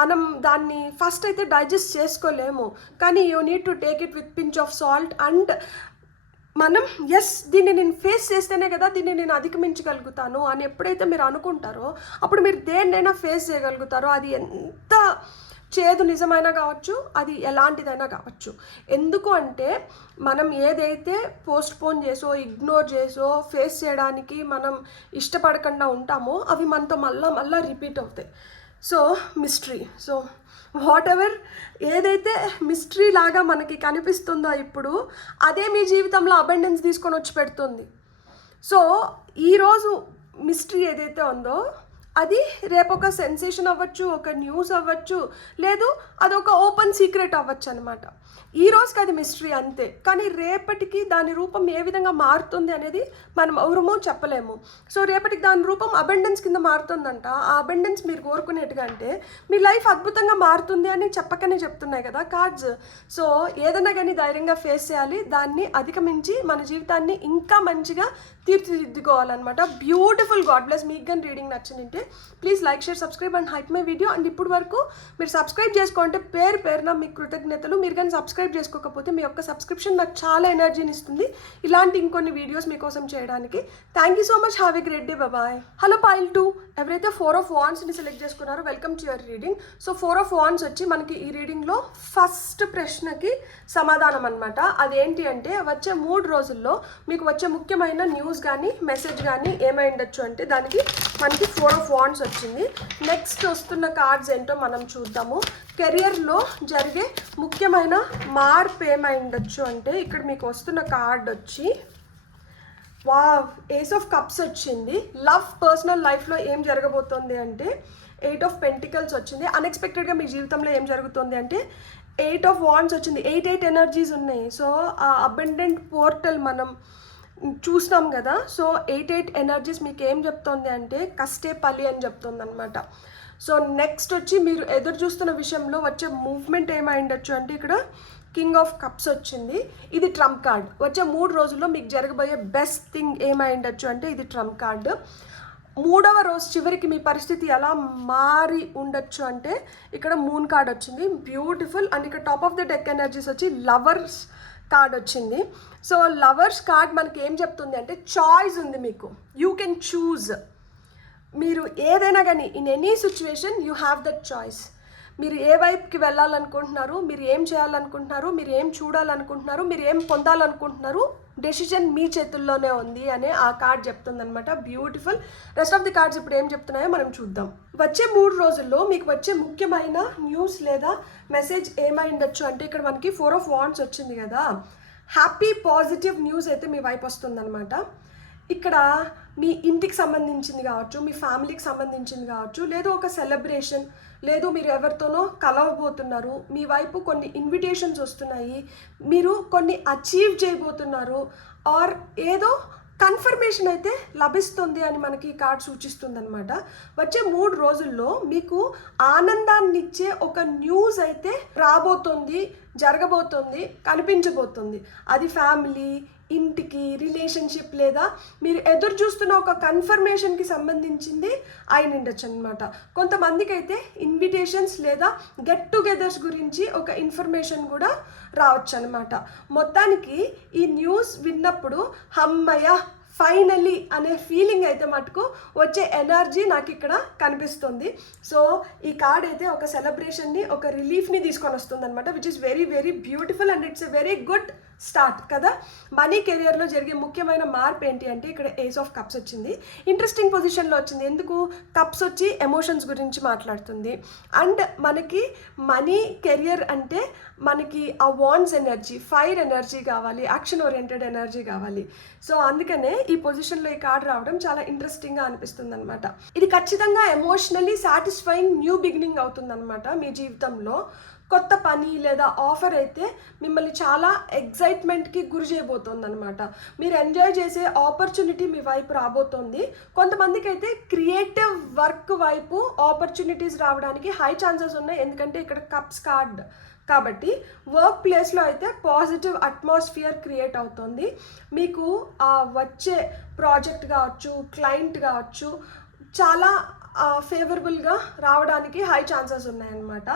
మనం దాన్ని ఫస్ట్ అయితే డైజెస్ట్ చేసుకోలేము, కానీ you need to take it with pinch of salt. And మనం దీన్ని నేను ఫేస్ చేస్తేనే కదా దీన్ని నేను అధిగమించగలుగుతాను అని ఎప్పుడైతే మీరు అనుకుంటారో అప్పుడు మీరు దేన్నైనా ఫేస్ చేయగలుగుతారో. అది ఎంత చేదు నిజమైనా కావచ్చు, అది ఎలాంటిదైనా కావచ్చు. ఎందుకు అంటే మనం ఏదైతే పోస్ట్పోన్ చేసో ఇగ్నోర్ చేసో ఫేస్ చేయడానికి మనం ఇష్టపడకుండా ఉంటామో అవి మనతో మళ్ళా రిపీట్ అవుతాయి. So mystery, so what ever ఏదైతే మిస్టరీ లాగా మనకి కనిపిస్తుందో ఇప్పుడు అదే మీ జీవితంలో అబండెన్స్ తీసుకొని వచ్చి పెడుతుంది. సో ఈరోజు మిస్టరీ ఏదైతే ఉందో అది రేపు ఒక సెన్సేషన్ అవ్వచ్చు, ఒక న్యూస్ అవ్వచ్చు, లేదు అదొక ఓపెన్ సీక్రెట్ అవ్వచ్చు అనమాట. ఈ రోజుకి అది మిస్టరీ అంతే, కానీ రేపటికి దాని రూపం ఏ విధంగా మారుతుంది అనేది మనం ఎవరమో చెప్పలేము. సో రేపటికి దాని రూపం అబెండెన్స్ కింద మారుతుందంట. ఆ అబెండెన్స్ మీరు కోరుకునేట్టుగా అంటే మీ లైఫ్ అద్భుతంగా మారుతుంది అని చెప్పకనే చెప్తున్నాయి కదా కార్డ్స్. సో ఏదైనా కానీ ధైర్యంగా ఫేస్ చేయాలి, దాన్ని అధిగమించి మన జీవితాన్ని ఇంకా మంచిగా తీర్చిదిద్దుకోవాలన్నమాట. బ్యూటిఫుల్. God bless. మీకు కానీ రీడింగ్ నచ్చిందంటే please like, share, subscribe and hype my video. And ఇప్పుడు వరకు మీరు సబ్స్క్రైబ్ చేసుకోంటే పేరున మీకు కృతజ్ఞతలు. మీరు కానీ సబ్స్క్రైబ్ చేసుకోకపోతే మీ యొక్క సబ్స్క్రిప్షన్ నాకు చాలా ఎనర్జీని ఇస్తుంది ఇలాంటి ఇంకొన్ని వీడియోస్ మీకోసం చేయడానికి. Thank you so much. Have a great day. Bye. Hello pile 2, ఎవరైతే 4 of Wandsని సెలెక్ట్ చేసుకున్నారో welcome to your reading. So 4 of Wands వచ్చి మనకి ఈ రీడింగ్లో ఫస్ట్ ప్రశ్నకి సమాధానం అనమాట. అదేంటి అంటే వచ్చే 3 రోజుల్లో మీకు వచ్చే ముఖ్యమైన న్యూస్ కానీ మెసేజ్ కానీ ఏమై ఉండొచ్చు అంటే దానికి మనకి 4 of Wands వచ్చింది. నెక్స్ట్ వస్తున్న కార్డ్స్ ఏంటో మనం చూద్దాము. కెరియర్లో జరిగే ముఖ్యమైన మార్పు ఏమై ఉండొచ్చు అంటే ఇక్కడ మీకు వస్తున్న కార్డ్ వచ్చి వావ్, ఏస్ ఆఫ్ కప్స్ వచ్చింది. లవ్, పర్సనల్ లైఫ్లో ఏం జరగబోతోంది అంటే 8 of Pentacles వచ్చింది. అన్ఎక్స్పెక్టెడ్గా మీ జీవితంలో ఏం జరుగుతుంది అంటే 8 of Wands వచ్చింది. 8 ఎనర్జీస్ ఉన్నాయి. సో ఆ అబండెంట్ పోర్టల్ మనం చూసినాం కదా. సో 8 ఎనర్జీస్ మీకు ఏం చెప్తోంది అంటే కష్టే పలి అని చెప్తుంది అనమాట. సో నెక్స్ట్ వచ్చి మీరు ఎదురు చూస్తున్న విషయంలో వచ్చే మూవ్మెంట్ ఏమై ఉండొచ్చు అంటే ఇక్కడ కింగ్ ఆఫ్ కప్స్ వచ్చింది. ఇది ట్రంప్ కార్డ్. వచ్చే 3 రోజుల్లో మీకు జరగబోయే బెస్ట్ థింగ్ ఏమై ఉండొచ్చు అంటే ఇది ట్రంప్ కార్డ్. 3వ రోజు చివరికి మీ పరిస్థితి ఎలా మారి ఉండొచ్చు అంటే ఇక్కడ మూన్ కార్డ్ వచ్చింది, బ్యూటిఫుల్. అండ్ ఇక్కడ top of the deck energies వచ్చి లవర్స్ కార్డ్ వచ్చింది. సో లవర్స్ కార్డ్ మనకి ఏం చెప్తుంది అంటే చాయిస్ ఉంది మీకు, యూ కెన్ చూజ్. మీరు ఏదైనా కానీ in any situation you have that choice. మీరు ఏ వైపుకి వెళ్ళాలనుకుంటున్నారు, మీరు ఏం చేయాలనుకుంటున్నారు, మీరు ఏం చూడాలనుకుంటున్నారు, మీరు ఏం పొందాలనుకుంటున్నారు, డెసిషన్ మీ చేతుల్లోనే ఉంది అనే ఆ కార్డ్ చెప్తుందనమాట. Beautiful. Rest of the cards ఇప్పుడు ఏం చెప్తున్నాయో మనం చూద్దాం. వచ్చే 3 రోజుల్లో మీకు వచ్చే ముఖ్యమైన న్యూస్ లేదా మెసేజ్ ఏమై ఉండొచ్చు అంటే ఇక్కడ మనకి 4 ఆఫ్ వాండ్స్ వచ్చింది కదా, హ్యాపీ పాజిటివ్ న్యూస్ అయితే మీ వైపు వస్తుందన్నమాట. ఇక్కడ మీ ఇంటికి సంబంధించింది కావచ్చు, మీ ఫ్యామిలీకి సంబంధించింది కావచ్చు, లేదు ఒక సెలబ్రేషన్, లేదు మీరు ఎవరితోనో కలవబోతున్నారు, మీ వైపు కొన్ని ఇన్విటేషన్స్ వస్తున్నాయి, మీరు కొన్ని అచీవ్ చేయబోతున్నారు, ఆర్ ఏదో కన్ఫర్మేషన్ అయితే లభిస్తుంది అని మనకి ఈ కార్డ్ సూచిస్తుంది అనమాట. వచ్చే 3 రోజుల్లో మీకు ఆనందాన్ని ఇచ్చే ఒక న్యూస్ అయితే రాబోతుంది, జరగబోతుంది, కనిపించబోతుంది. అది ఫ్యామిలీ, ఇంటికి, రిలేషన్షిప్, లేదా మీరు ఎదురు చూస్తున్న ఒక కన్ఫర్మేషన్కి సంబంధించింది అయి ఉండొచ్చు అనమాట. కొంతమందికి అయితే ఇన్విటేషన్స్ లేదా గెట్ టుగెదర్స్ గురించి ఒక ఇన్ఫర్మేషన్ కూడా రావచ్చు అనమాట. మొత్తానికి ఈ న్యూస్ విన్నప్పుడు హమ్మయ్య ఫైనలీ అనే ఫీలింగ్ అయితే మటుకు వచ్చే ఎనర్జీ నాకు ఇక్కడ కనిపిస్తుంది. సో ఈ కార్డ్ అయితే ఒక సెలబ్రేషన్ని, ఒక రిలీఫ్ని తీసుకొని వస్తుంది అనమాట, which is very very beautiful and it's a very good start కదా. మనీ కెరియర్లో జరిగే ముఖ్యమైన మార్పు ఏంటి అంటే ఇక్కడ ఏస్ ఆఫ్ కప్స్ వచ్చింది, ఇంట్రెస్టింగ్ పొజిషన్లో వచ్చింది. ఎందుకు? కప్స్ వచ్చి ఎమోషన్స్ గురించి మాట్లాడుతుంది. అండ్ మనకి మనీ కెరియర్ అంటే మనకి ఆ వాండ్స్ ఎనర్జీ, ఫైర్ ఎనర్జీ కావాలి, యాక్షన్ ఓరియంటెడ్ ఎనర్జీ కావాలి. సో అందుకనే ఈ పొజిషన్లో ఈ కార్డ్ రావడం చాలా ఇంట్రెస్టింగ్గా అనిపిస్తుంది అనమాట. ఇది ఖచ్చితంగా ఎమోషనల్లీ సాటిస్ఫైయింగ్ న్యూ బిగినింగ్ అవుతుందన్నమాట. మీ జీవితంలో కొత్త పని లేదా ఆఫర్ అయితే మిమ్మల్ని చాలా ఎగ్జైట్మెంట్కి గురి చేయబోతుంది అనమాట. మీరు ఎంజాయ్ చేసే ఆపర్చునిటీ మీ వైపు రాబోతోంది. కొంతమందికి అయితే క్రియేటివ్ వర్క్ వైపు ఆపర్చునిటీస్ రావడానికి హై ఛాన్సెస్ ఉన్నాయి, ఎందుకంటే ఇక్కడ కప్స్ కార్డ్ కాబట్టి. వర్క్ ప్లేస్లో అయితే పాజిటివ్ అట్మాస్ఫియర్ క్రియేట్ అవుతుంది. మీకు వచ్చే ప్రాజెక్ట్ కావచ్చు, క్లయింట్ కావచ్చు, చాలా ఫేవరబుల్గా రావడానికి హై ఛాన్సెస్ ఉన్నాయన్నమాట.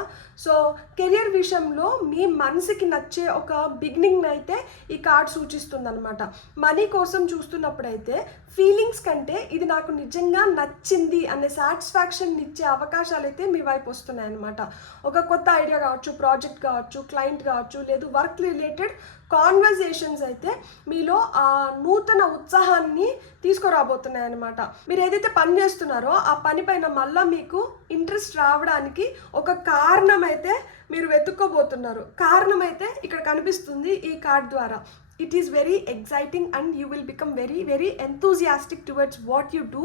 సో కెరియర్ విషయంలో మీ మనసుకి నచ్చే ఒక బిగినింగ్ అయితే ఈ కార్డ్ సూచిస్తుంది అనమాట. మనీ కోసం చూస్తున్నప్పుడైతే ఫీలింగ్స్ కంటే ఇది నాకు నిజంగా నచ్చింది అనే సాటిస్ఫాక్షన్ ఇచ్చే అవకాశాలు అయితే మీ వైపు వస్తున్నాయి అనమాట. ఒక కొత్త ఐడియా కావచ్చు, ప్రాజెక్ట్ కావచ్చు, క్లయింట్ కావచ్చు, లేదు వర్క్ రిలేటెడ్ కాన్వర్జేషన్స్ అయితే మీలో ఆ నూతన ఉత్సాహాన్ని తీసుకురాబోతున్నాయి అనమాట. మీరు ఏదైతే పని చేస్తున్నారో ఆ పని పైన మళ్ళీ మీకు ఇంట్రెస్ట్ రావడానికి ఒక కారణం అయితే మీరు వెతుక్కోబోతున్నారు. కారణం అయితే ఇక్కడ కనిపిస్తుంది ఈ కార్డ్ ద్వారా. It is very exciting and you will become very very enthusiastic towards what you do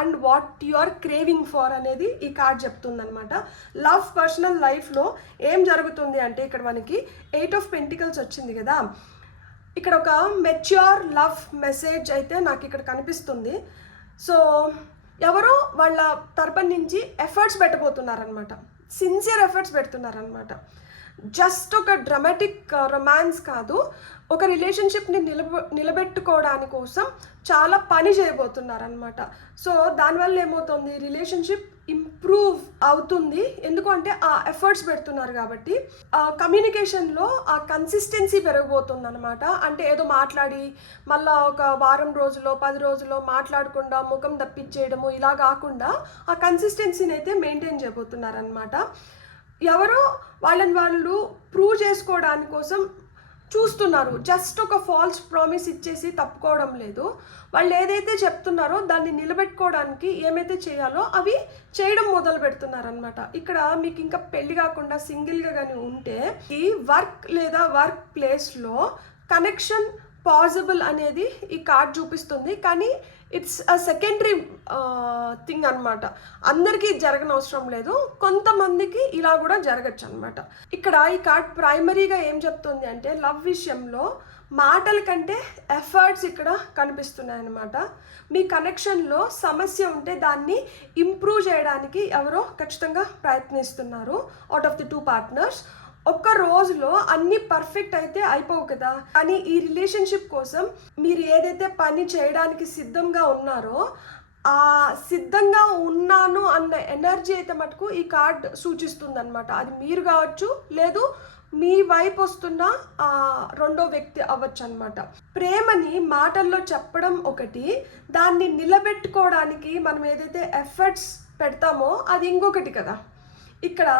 and what you are craving for అనేది ఈ కార్డ్ చెప్తుందనమాట. లవ్, పర్సనల్ లైఫ్లో ఏం జరుగుతుంది అంటే ఇక్కడ మనకి 8 ఆఫ్ పెంటికల్స్ వచ్చింది కదా, ఇక్కడ ఒక మెచ్యూర్ లవ్ మెసేజ్ అయితే నాకు ఇక్కడ కనిపిస్తుంది. సో ఎవరో వాళ్ళ తరపున నుంచి ఎఫర్ట్స్ పెట్టబోతున్నారనమాట, సిన్సియర్ ఎఫర్ట్స్ పెడుతున్నారనమాట. జస్ట్ ఒక డ్రామాటిక్ రొమాన్స్ కాదు, ఒక రిలేషన్షిప్ని నిలబెట్టుకోవడానికి కోసం చాలా పని చేయబోతున్నారనమాట. సో దానివల్ల ఏమవుతుంది, రిలేషన్షిప్ ఇంప్రూవ్ అవుతుంది. ఎందుకంటే ఆ ఎఫర్ట్స్ పెడుతున్నారు కాబట్టి. కమ్యూనికేషన్లో ఆ కన్సిస్టెన్సీ పెరగబోతుంది అనమాట. అంటే ఏదో మాట్లాడి మళ్ళీ ఒక వారం రోజుల్లో 10 రోజుల్లో మాట్లాడకుండా ముఖం తప్పించేయడము ఇలా కాకుండా ఆ కన్సిస్టెన్సీని అయితే మెయింటైన్ చేయబోతున్నారనమాట. ఎవరో వాళ్ళని వాళ్ళు ప్రూవ్ చేసుకోవడానికి కోసం చూస్తున్నారు, జస్ట్ ఒక ఫాల్స్ ప్రామిస్ ఇచ్చేసి తప్పుకోవడం లేదు. వాళ్ళు ఏదైతే చెప్తున్నారో దాన్ని నిలబెట్టుకోవడానికి ఏమైతే చేయాలో అవి చేయడం మొదలు పెడుతున్నారనమాట. ఇక్కడ మీకు ఇంకా పెళ్లి కాకుండా సింగిల్గా కానీ ఉంటే ఈ వర్క్ లేదా వర్క్ ప్లేస్లో కనెక్షన్ పాసిబుల్ అనేది ఈ కార్డ్ చూపిస్తుంది. కానీ ఇట్స్ అ సెకండరీ థింగ్ అనమాట. అందరికీ జరగనవసరం లేదు, కొంతమందికి ఇలా కూడా జరగచ్చు అనమాట. ఇక్కడ ఈ కార్డ్ ప్రైమరీగా ఏం చెప్తుంది అంటే లవ్ విషయంలో మాటల కంటే ఎఫర్ట్స్ ఇక్కడ కనిపిస్తున్నాయి అన్నమాట. మీ కనెక్షన్లో సమస్య ఉంటే దాన్ని ఇంప్రూవ్ చేయడానికి ఎవరో ఖచ్చితంగా ప్రయత్నిస్తున్నారు అవుట్ ఆఫ్ ది 2 పార్ట్నర్స్. ఒక్క రోజులో అన్ని పర్ఫెక్ట్ అయితే అయిపోవు కదా. కానీ ఈ రిలేషన్షిప్ కోసం మీరు ఏదైతే పని చేయడానికి సిద్ధంగా ఉన్నారో ఆ సిద్ధంగా ఉన్నాను అన్న ఎనర్జీ అయితే మటుకు ఈ కార్డ్ సూచిస్తుంది అనమాట. అది మీరు కావచ్చు, లేదు మీ వైపు వస్తున్న రెండో వ్యక్తి అవ్వచ్చు అనమాట. ప్రేమని మాటల్లో చెప్పడం ఒకటి, దాన్ని నిలబెట్టుకోవడానికి మనం ఏదైతే ఎఫర్ట్స్ పెడతామో అది ఇంకొకటి కదా. ఇక్కడ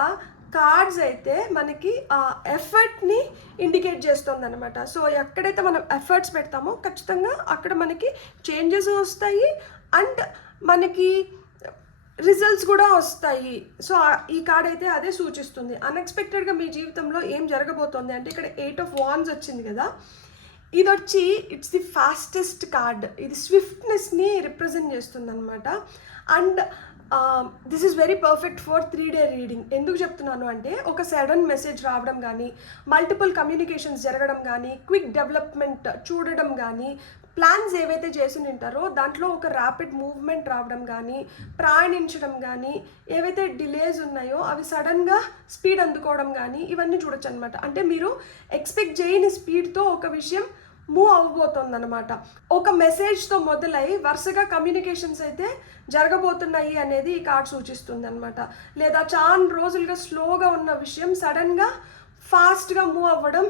కార్డ్స్ అయితే మనకి ఆ ఎఫర్ట్ని ఇండికేట్ చేస్తుంది అనమాట. సో ఎక్కడైతే మనం ఎఫర్ట్స్ పెడతామో ఖచ్చితంగా అక్కడ మనకి చేంజెస్ వస్తాయి అండ్ మనకి రిజల్ట్స్ కూడా వస్తాయి. సో ఈ కార్డ్ అయితే అదే సూచిస్తుంది. అన్ఎక్స్పెక్టెడ్గా మీ జీవితంలో ఏం జరగబోతోంది అంటే ఇక్కడ 8 of Wands వచ్చింది కదా, ఇది వచ్చి ఇట్స్ ది ఫాస్టెస్ట్ కార్డ్. ఇది స్విఫ్ట్నెస్ని రిప్రజెంట్ చేస్తుంది అనమాట. And this is very perfect for 3-day reading. ఎందుకు చెప్తున్నాను అంటే ఒక సడన్ మెసేజ్ రావడం కానీ, మల్టిపుల్ కమ్యూనికేషన్స్ జరగడం కానీ, క్విక్ డెవలప్మెంట్ చూడడం కానీ, ప్లాన్స్ ఏవైతే చేసి ఉంటారో దాంట్లో ఒక ర్యాపిడ్ మూవ్మెంట్ రావడం కానీ, ప్రయాణించడం కానీ, ఏవైతే డిలేస్ ఉన్నాయో అవి సడన్గా స్పీడ్ అందుకోవడం కానీ ఇవన్నీ చూడొచ్చు అనమాట. అంటే మీరు ఎక్స్పెక్ట్ చేయని స్పీడ్తో ఒక విషయం మూవ్ అవ్వబోతుంది అనమాట. ఒక మెసేజ్తో మొదలై వరుసగా కమ్యూనికేషన్స్ అయితే జరగబోతున్నాయి అనేది ఈ కార్డ్ సూచిస్తుంది అనమాట. లేదా చాలా రోజులుగా స్లోగా ఉన్న విషయం సడన్గా ఫాస్ట్గా మూవ్ అవ్వడం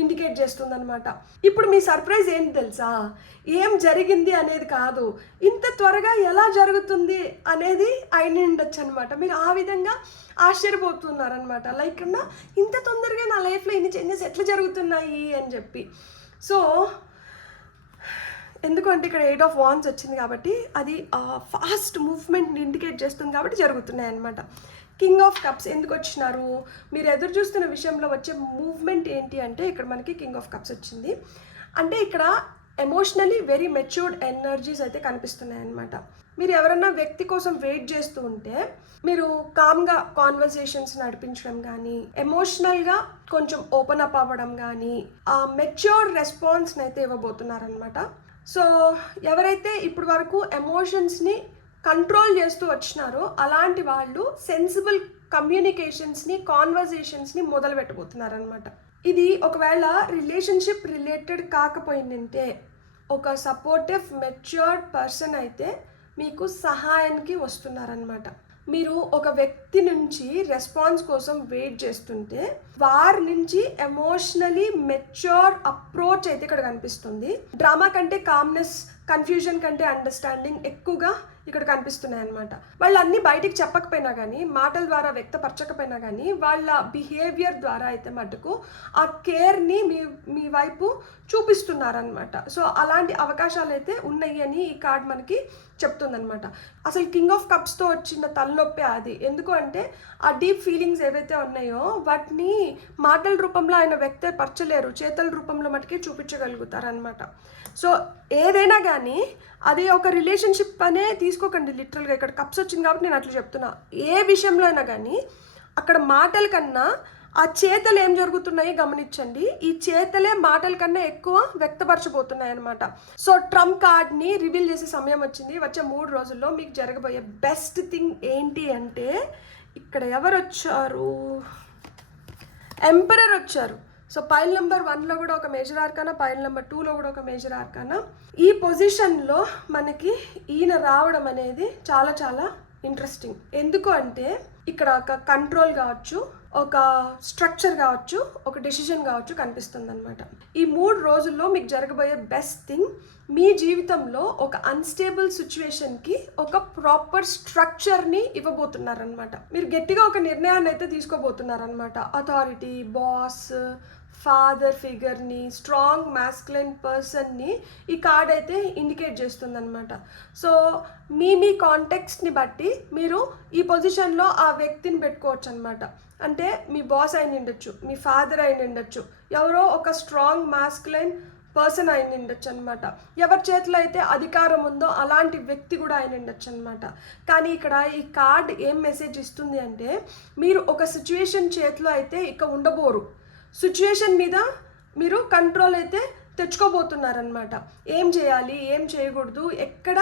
ఇండికేట్ చేస్తుంది అనమాట. ఇప్పుడు మీ సర్ప్రైజ్ ఏంటి తెలుసా? ఏం జరిగింది అనేది కాదు, ఇంత త్వరగా ఎలా జరుగుతుంది అనేది అయిన ఉండొచ్చు అనమాట. మీరు ఆ విధంగా ఆశ్చర్యపోతున్నారనమాట. లైక్ ఇంత తొందరగా నా లైఫ్లో ఇన్ని చేంజెస్ ఎట్లా జరుగుతున్నాయి అని చెప్పి. సో ఎందుకంటే ఇక్కడ 8 of Wands వచ్చింది కాబట్టి అది ఫాస్ట్ మూవ్మెంట్ని ఇండికేట్ చేస్తుంది కాబట్టి జరుగుతున్నాయి అనమాట. కింగ్ ఆఫ్ కప్స్ ఎందుకు వచ్చినారు? మీరు ఎదురు చూస్తున్న విషయంలో వచ్చే మూవ్మెంట్ ఏంటి అంటే ఇక్కడ మనకి కింగ్ ఆఫ్ కప్స్ వచ్చింది. అంటే ఇక్కడ ఎమోషనలీ వెరీ మెచ్యూర్డ్ ఎనర్జీస్ అయితే కనిపిస్తున్నాయి అనమాట. మీరు ఎవరన్నా వ్యక్తి కోసం వెయిట్ చేస్తూ ఉంటే మీరు కామ్గా కాన్వర్సేషన్స్ నడిపించడం కానీ, ఎమోషనల్గా కొంచెం ఓపెన్ అప్ అవ్వడం కానీ, ఆ మెచ్యూర్డ్ రెస్పాన్స్ని అయితే ఇవ్వబోతున్నారనమాట. సో ఎవరైతే ఇప్పుడు వరకు ఎమోషన్స్ని కంట్రోల్ చేస్తూ వచ్చినారో అలాంటి వాళ్ళు సెన్సిబుల్ కమ్యూనికేషన్స్ని, కాన్వర్జేషన్స్ని మొదలు పెట్టబోతున్నారనమాట. ఇది ఒకవేళ రిలేషన్షిప్ రిలేటెడ్ కాకపోయిందంటే ఒక సపోర్టివ్ మెచ్యూర్డ్ పర్సన్ అయితే మీకు సహాయానికి వస్తున్నారనమాట. మీరు ఒక వ్యక్తి నుంచి రెస్పాన్స్ కోసం వెయిట్ చేస్తుంటే వారి నుంచి ఎమోషనలీ మెచ్యూర్ అప్రోచ్ అయితే ఇక్కడ కనిపిస్తుంది. డ్రామా కంటే కామ్నెస్, కన్ఫ్యూజన్ కంటే అండర్స్టాండింగ్ ఎక్కువగా ఇక్కడ కనిపిస్తున్నాయి అనమాట. వాళ్ళు అన్నీ బయటికి చెప్పకపోయినా కానీ, మాటల ద్వారా వ్యక్తపరచకపోయినా కానీ వాళ్ళ బిహేవియర్ ద్వారా అయితే మటుకు ఆ కేర్ని మీ వైపు చూపిస్తున్నారనమాట. సో అలాంటి అవకాశాలు అయితే ఉన్నాయి అని ఈ కార్డ్ మనకి చెప్తుందనమాట. అసలు కింగ్ ఆఫ్ కప్స్తో వచ్చిన తలనొప్పి అది. ఎందుకు అంటే ఆ డీప్ ఫీలింగ్స్ ఏవైతే ఉన్నాయో వాటిని మాటల రూపంలో ఆయన వ్యక్తపరచలేరు, చేతల రూపంలో మటుకే చూపించగలుగుతారనమాట. సో ఏదైనా కానీ అది ఒక రిలేషన్షిప్ అనే తీసుకోకండి లిటరల్గా. ఇక్కడ కప్స్ వచ్చింది కాబట్టి నేను అట్లా చెప్తున్నా. ఏ విషయంలో అయినా కానీ అక్కడ మాటల కన్నా ఆ చేతలు ఏం జరుగుతున్నాయో గమనించండి. ఈ చేతలే మాటల కన్నా ఎక్కువ వ్యక్తపరచబోతున్నాయి అనమాట. సో ట్రంప్ కార్డ్ని రివీల్ చేసే సమయం వచ్చింది. వచ్చే 3 రోజుల్లో మీకు జరగబోయే బెస్ట్ థింగ్ ఏంటి అంటే ఇక్కడ ఎవరు వచ్చారు? ఎంపరర్ వచ్చారు. సో పైల్ నెంబర్ 1లో కూడా ఒక మేజర్ ఆర్కానా, పైల్ నెంబర్ 2లో కూడా ఒక మేజర్ ఆర్కానా. ఈ పొజిషన్లో మనకి ఈయన రావడం అనేది చాలా చాలా ఇంట్రెస్టింగ్. ఎందుకు అంటే ఇక్కడ ఒక కంట్రోల్ కావచ్చు, ఒక స్ట్రక్చర్ కావచ్చు, ఒక డెసిషన్ కావచ్చు కనిపిస్తుంది అనమాట. ఈ 3 రోజుల్లో మీకు జరగబోయే బెస్ట్ థింగ్, మీ జీవితంలో ఒక అన్స్టేబుల్ సిచ్యువేషన్కి ఒక ప్రాపర్ స్ట్రక్చర్ని ఇవ్వబోతున్నారనమాట. మీరు గట్టిగా ఒక నిర్ణయాన్ని అయితే తీసుకోబోతున్నారనమాట. అథారిటీ, బాస్, ఫాదర్ ఫిగర్ని, స్ట్రాంగ్ మాస్కులైన్ పర్సన్ని ఈ కార్డ్ అయితే ఇండికేట్ చేస్తుందన్నమాట. సో మీ కాంటెక్స్ట్ని బట్టి మీరు ఈ పొజిషన్లో ఆ వ్యక్తిని పెట్టుకోవచ్చు అనమాట. అంటే మీ బాస్ అయిన ఉండొచ్చు, మీ ఫాదర్ అయిన ఉండొచ్చు, ఎవరో ఒక స్ట్రాంగ్ మాస్కులైన్ పర్సన్ అయిన ఉండొచ్చు అనమాట. ఎవరి చేతిలో అయితే అధికారం ఉందో అలాంటి వ్యక్తి కూడా అయిన ఉండొచ్చు అనమాట. కానీ ఇక్కడ ఈ కార్డ్ ఏం మెసేజ్ ఇస్తుంది అంటే మీరు ఒక సిచ్యువేషన్ చేతిలో అయితే ఇక ఉండబోరు. సిచ్యువేషన్ మీద మీరు కంట్రోల్ అయితే తెచ్చుకోబోతున్నారనమాట. ఏం చేయాలి, ఏం చేయకూడదు, ఎక్కడ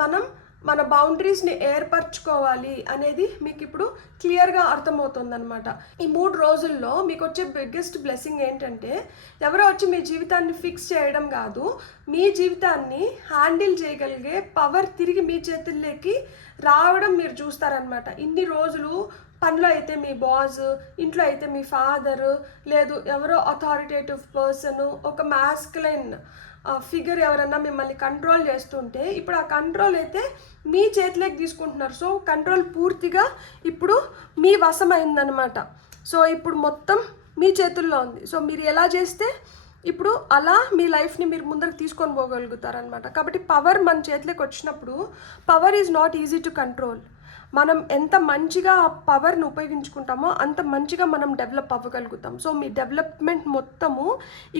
మనం మన బౌండరీస్ని ఏర్పరచుకోవాలి అనేది మీకు ఇప్పుడు క్లియర్గా అర్థమవుతుంది అనమాట. ఈ 3 రోజుల్లో మీకు వచ్చే బిగ్గెస్ట్ బ్లెస్సింగ్ ఏంటంటే ఎవరో వచ్చి మీ జీవితాన్ని ఫిక్స్ చేయడం కాదు, మీ జీవితాన్ని హ్యాండిల్ చేయగలిగే పవర్ తిరిగి మీ చేతుల్లోకి రావడం మీరు చూస్తారనమాట. ఇన్ని రోజులు పనిలో అయితే మీ బాస్, ఇంట్లో అయితే మీ ఫాదరు, లేదు ఎవరో అథారిటేటివ్ పర్సన్, ఒక మాస్కులైన్ ఫిగర్ ఎవరన్నా మిమ్మల్ని కంట్రోల్ చేస్తుంటే ఇప్పుడు ఆ కంట్రోల్ అయితే మీ చేతిలోకి తీసుకుంటున్నారు. సో కంట్రోల్ పూర్తిగా ఇప్పుడు మీ వశమైందనమాట. సో ఇప్పుడు మొత్తం మీ చేతుల్లో ఉంది. సో మీరు ఎలా చేస్తే ఇప్పుడు అలా మీ లైఫ్ని మీరు ముందరకు తీసుకొని పోగలుగుతారనమాట. కాబట్టి పవర్ మన చేతిలోకి వచ్చినప్పుడు power is not easy to control. మనం ఎంత మంచిగా ఆ పవర్ని ఉపయోగించుకుంటామో అంత మంచిగా మనం డెవలప్ అవ్వగలుగుతాం. సో మీ డెవలప్మెంట్ మొత్తము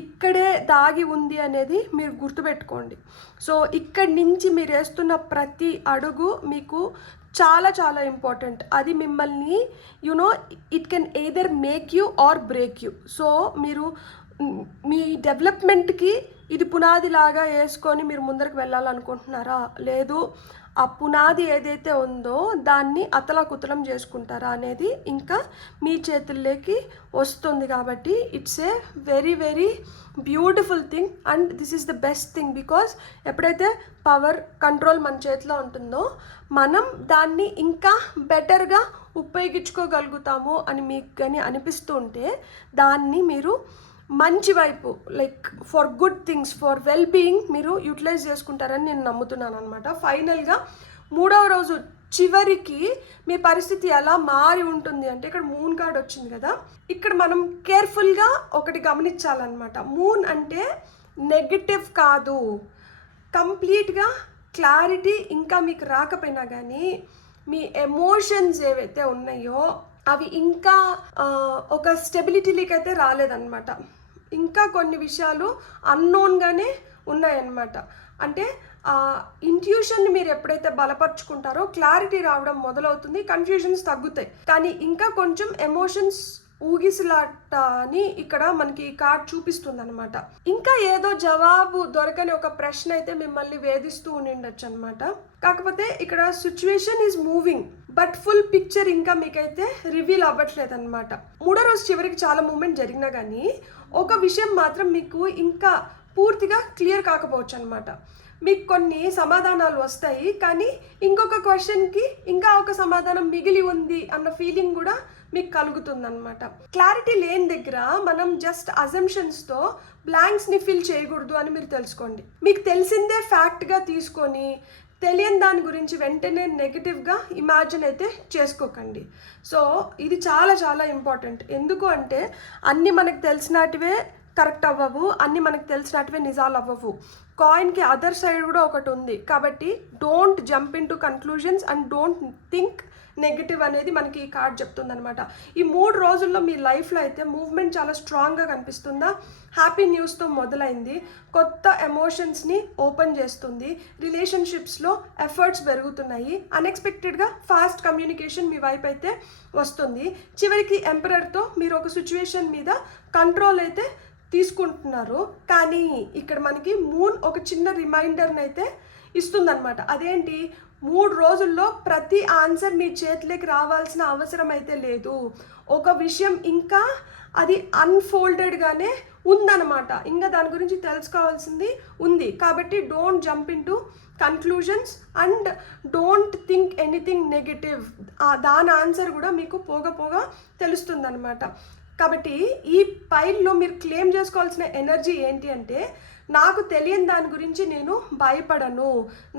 ఇక్కడే దాగి ఉంది అనేది మీరు గుర్తుపెట్టుకోండి. సో ఇక్కడి నుంచి మీరు వేస్తున్న ప్రతి అడుగు మీకు చాలా చాలా ఇంపార్టెంట్. అది మిమ్మల్ని it can either make you or break you. So మీరు మీ డెవలప్మెంట్కి ఇది పునాది లాగా వేసుకొని మీరు ముందరకు వెళ్ళాలనుకుంటున్నారా, లేదు ఆ పునాది ఏదైతే ఉందో దాన్ని అతలాకుతలం చేసుకుంటారా అనేది ఇంకా మీ చేతుల్లోకి వస్తుంది. కాబట్టి it's a very very beautiful thing and this is the best thing. Because ఎప్పుడైతే పవర్ కంట్రోల్ మన చేతిలో ఉంటుందో మనం దాన్ని ఇంకా బెటర్గా ఉపయోగించుకోగలుగుతాము అని మీకు కానీ అనిపిస్తూ ఉంటే దాన్ని మీరు మంచి వైపు like for good things, for well being మీరు యూటిలైజ్ చేసుకుంటారని నేను నమ్ముతున్నాను అనమాట. ఫైనల్గా 3వ రోజు చివరికి మీ పరిస్థితి ఎలా మారి ఉంటుంది అంటే ఇక్కడ మూన్ కార్డ్ వచ్చింది కదా, ఇక్కడ మనం కేర్ఫుల్గా ఒకటి గమనించాలన్నమాట. మూన్ అంటే నెగటివ్ కాదు, కంప్లీట్గా క్లారిటీ ఇంకా మీకు రాకపోయినా కానీ మీ ఎమోషన్స్ ఏవైతే ఉన్నాయో అవి ఇంకా ఒక స్టెబిలిటీలోకి అయితే రాలేదన్నమాట. ఇంకా కొన్ని విషయాలు అన్నోన్గానే ఉన్నాయన్నమాట. అంటే ఇంట్యూషన్ని మీరు ఎప్పుడైతే బలపరుచుకుంటారో క్లారిటీ రావడం మొదలవుతుంది, కన్ఫ్యూజన్స్ తగ్గుతాయి. కానీ ఇంకా కొంచెం ఎమోషన్స్ ఊగిసలాట అని ఇక్కడ మనకి ఈ కార్డ్ చూపిస్తుంది అనమాట. ఇంకా ఏదో జవాబు దొరకని ఒక ప్రశ్న అయితే మిమ్మల్ని వేధిస్తూ ఉండిండొచ్చు అనమాట. కాకపోతే ఇక్కడ situation is moving but full picture ఇంకా మీకైతే రివీల్ అవ్వట్లేదు అనమాట. 3వ రోజు చివరికి చాలా మూమెంట్ జరిగినా కానీ ఒక విషయం మాత్రం మీకు ఇంకా పూర్తిగా క్లియర్ కాకపోవచ్చు అనమాట. మీకు కొన్ని సమాధానాలు వస్తాయి కానీ ఇంకొక క్వశ్చన్కి ఇంకా ఒక సమాధానం మిగిలి ఉంది అన్న ఫీలింగ్ కూడా మీకు కలుగుతుందన్నమాట. క్లారిటీ లేని దగ్గర మనం జస్ట్ అజంప్షన్స్తో బ్లాంక్స్ని ఫిల్ చేయకూడదు అని మీరు తెలుసుకోండి. మీకు తెలిసిందే ఫ్యాక్ట్గా తీసుకొని తెలియని దాని గురించి వెంటనే నెగిటివ్గా ఇమాజిన్ అయితే చేసుకోకండి. సో ఇది చాలా చాలా ఇంపార్టెంట్. ఎందుకు అంటే అన్నీ మనకు తెలిసినటివే కరెక్ట్ అవ్వవు, అన్నీ మనకు తెలిసినట్టువే నిజాలు అవ్వవు. కాయిన్కి అదర్ సైడ్ కూడా ఒకటి ఉంది. కాబట్టి don't jump in to conclusions and don't think negative అనేది మనకి ఈ కార్డ్ చెప్తుంది అనమాట. ఈ 3 రోజుల్లో మీ లైఫ్లో అయితే మూవ్మెంట్ చాలా స్ట్రాంగ్గా కనిపిస్తుందా, హ్యాపీ న్యూస్తో మొదలైంది, కొత్త ఎమోషన్స్ని ఓపెన్ చేస్తుంది, రిలేషన్షిప్స్లో ఎఫర్ట్స్ పెరుగుతున్నాయి, అన్ఎక్స్పెక్టెడ్గా ఫాస్ట్ కమ్యూనికేషన్ మీ వైపు అయితే వస్తుంది, చివరికి ఎంపరర్తో మీరు ఒక సిచ్యువేషన్ మీద కంట్రోల్ అయితే తీసుకుంటున్నారు. కానీ ఇక్కడ మనకి మూన్ ఒక చిన్న రిమైండర్ని అయితే ఇస్తుందన్నమాట. అదేంటి, 3 రోజుల్లో ప్రతి ఆన్సర్ మీ చేతిలోకి రావాల్సిన అవసరం అయితే లేదు. ఒక విషయం ఇంకా అది అన్ఫోల్డెడ్గానే ఉందన్నమాట, ఇంకా దాని గురించి తెలుసుకోవాల్సింది ఉంది. కాబట్టి don't jump in to conclusions and don't think anything negative. దాని ఆన్సర్ కూడా మీకు పోగా తెలుస్తుంది అనమాట. కాబట్టి ఈ పైల్లో మీరు క్లెయిమ్ చేసుకోవాల్సిన ఎనర్జీ ఏంటి అంటే, నాకు తెలియని దాని గురించి నేను భయపడను,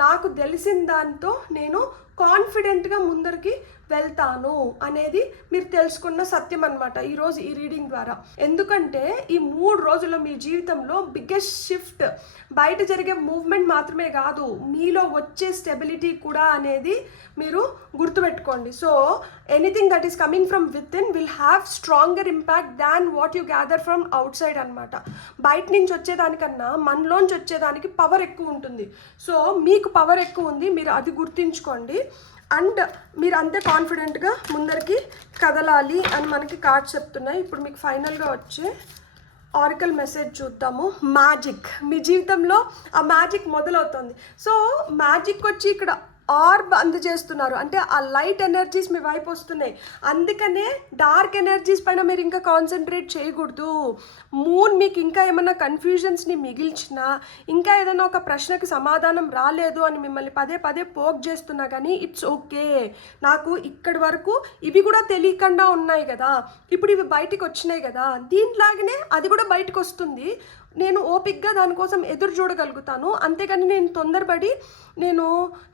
నాకు తెలిసిన దాంతో నేను కాన్ఫిడెంట్గా ముందరికి వెళ్తాను అనేది మీరు తెలుసుకున్న సత్యం అనమాట ఈరోజు ఈ రీడింగ్ ద్వారా. ఎందుకంటే ఈ 3 రోజుల్లో మీ జీవితంలో బిగ్గెస్ట్ షిఫ్ట్ బయట జరిగే మూవ్మెంట్ మాత్రమే కాదు, మీలో వచ్చే స్టెబిలిటీ కూడా అనేది మీరు గుర్తుపెట్టుకోండి. So anything that is coming from with in will have stronger impact than what you gather from out side అనమాట. బయట నుంచి వచ్చేదానికన్నా మనలోంచి వచ్చేదానికి పవర్ ఎక్కువ ఉంటుంది. సో మీకు పవర్ ఎక్కువ ఉంది, మీరు అది గుర్తుంచుకోండి. అండ్ మీరు అంతే కాన్ఫిడెంట్గా ముందరికి కదలాలి అని మనకి కార్డ్స్ చెప్తున్నాయి. ఇప్పుడు మీకు ఫైనల్గా వచ్చే ఆరికల్ మెసేజ్ చూద్దాము. మ్యాజిక్, మీ జీవితంలో ఆ మ్యాజిక్ మొదలవుతుంది. సో మ్యాజిక్ వచ్చి ఇక్కడ ఆర్బ్ అందజేస్తున్నారు, అంటే ఆ లైట్ ఎనర్జీస్ మీ వైపు వస్తున్నాయి. అందుకనే డార్క్ ఎనర్జీస్ పైన మీరు ఇంకా కాన్సన్ట్రేట్ చేయకూడదు. మూన్ మీకు ఇంకా ఏమైనా కన్ఫ్యూజన్స్ని మిగిల్చినా, ఇంకా ఏదైనా ఒక ప్రశ్నకి సమాధానం రాలేదు అని మిమ్మల్ని పదే పదే పోక్ చేస్తున్నా కానీ ఇట్స్ ఓకే. నాకు ఇక్కడి వరకు ఇవి కూడా తెలియకుండా ఉన్నాయి కదా, ఇప్పుడు ఇవి బయటికి వచ్చినాయి కదా, దీనిలాగానే అది కూడా బయటకు వస్తుంది. నేను ఓపిక్గా దానికోసం ఎదురు చూడగలుగుతాను. అంతేగాని నేను తొందరపడి నేను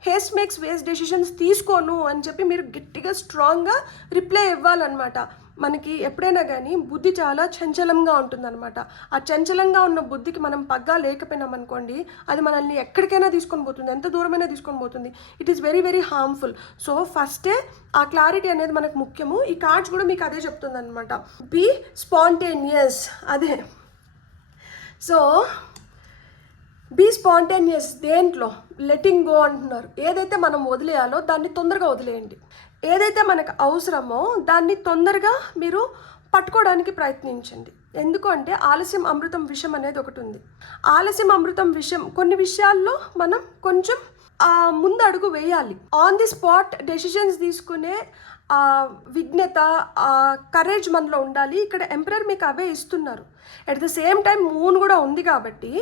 హేస్ట్ మేక్స్ వేస్ట్ డెసిషన్స్ తీసుకోను అని చెప్పి మీరు గట్టిగా స్ట్రాంగ్గా రిప్లై ఇవ్వాలన్నమాట. మనకి ఎప్పుడైనా కానీ బుద్ధి చాలా చంచలంగా ఉంటుందన్నమాట. ఆ చంచలంగా ఉన్న బుద్ధికి మనం పగ్గా లేకపోయినామనుకోండి, అది మనల్ని ఎక్కడికైనా తీసుకొని పోతుంది, ఎంత దూరమైనా తీసుకొని పోతుంది. It is very very harmful. So ఫస్టే ఆ క్లారిటీ అనేది మనకు ముఖ్యము. ఈ కార్డ్స్ కూడా మీకు అదే చెప్తుంది అనమాట. Be spontaneous. అదే, సో బీ స్పాంటేనియస్. దేంట్లో లెట్టింగ్ గో అంటున్నారు. ఏదైతే మనం వదిలేయాలో దాన్ని తొందరగా వదిలేయండి. ఏదైతే మనకు అవసరమో దాన్ని తొందరగా మీరు పట్టుకోవడానికి ప్రయత్నించండి. ఎందుకంటే ఆలస్యం అమృతం విషయం అనేది ఒకటి ఉంది. ఆలస్యం అమృతం విషయం, కొన్ని విషయాల్లో మనం కొంచెం ముందు అడుగు వేయాలి. ఆన్ ది స్పాట్ డెసిషన్స్ తీసుకునే విఘ్నత, కరేజ్ మనలో ఉండాలి. ఇక్కడ ఎంపరర్ మీకు అవే ఇస్తున్నారు. At the same time moon కూడా ఉంది కాబట్టి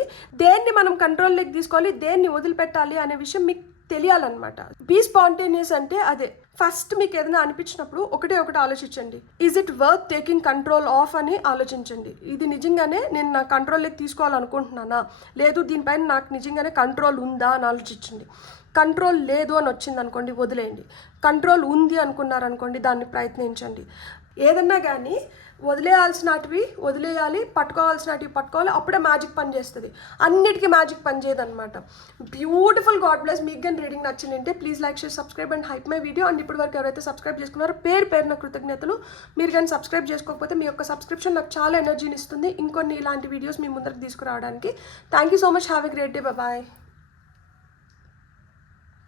దేన్ని మనం కంట్రోల్లోకి తీసుకోవాలి, దేన్ని వదిలిపెట్టాలి అనే విషయం మీకు తెలియాలన్నమాట. బీ స్పాంటేనియస్ అంటే అదే. ఫస్ట్ మీకు ఏదైనా అనిపించినప్పుడు ఒకటే ఒకటి ఆలోచించండి. Is it worth taking control of అని ఆలోచించండి. ఇది నిజంగానే నేను నా కంట్రోల్లోకి తీసుకోవాలనుకుంటున్నానా, లేదు దీనిపైన నాకు నిజంగానే కంట్రోల్ ఉందా అని ఆలోచించండి. కంట్రోల్ లేదు అని వచ్చింది అనుకోండి, వదిలేయండి. కంట్రోల్ ఉంది అనుకున్నారనుకోండి, దాన్ని ప్రయత్నించండి. ఏదన్నా కానీ వదిలేయాల్సినటివి వదిలేయాలి, పట్టుకోవాల్సినటివి పట్టుకోవాలి. అప్పుడే మ్యాజిక్ పని చేస్తుంది. అన్నిటికీ మ్యాజిక్ పని చేయదన్నమాట. బ్యూటిఫుల్. God bless. మీకు కానీ రీడింగ్ నచ్చిందంటే please like, share, subscribe and hype my video. And ఇప్పటి వరకు ఎవరైతే సబ్స్క్రైబ్ చేసుకున్నారో పేరున కృతజ్ఞతలు. మీరు కానీ సబ్స్క్రైబ్ చేసుకోకపోతే మీ యొక్క సబ్స్క్రిప్షన్ నాకు చాలా ఎనర్జీని ఇస్తుంది ఇంకొన్ని ఇలాంటి వీడియోస్ మీ ముందరకు తీసుకురావడానికి. Thank you so much. Have a great day. Bye.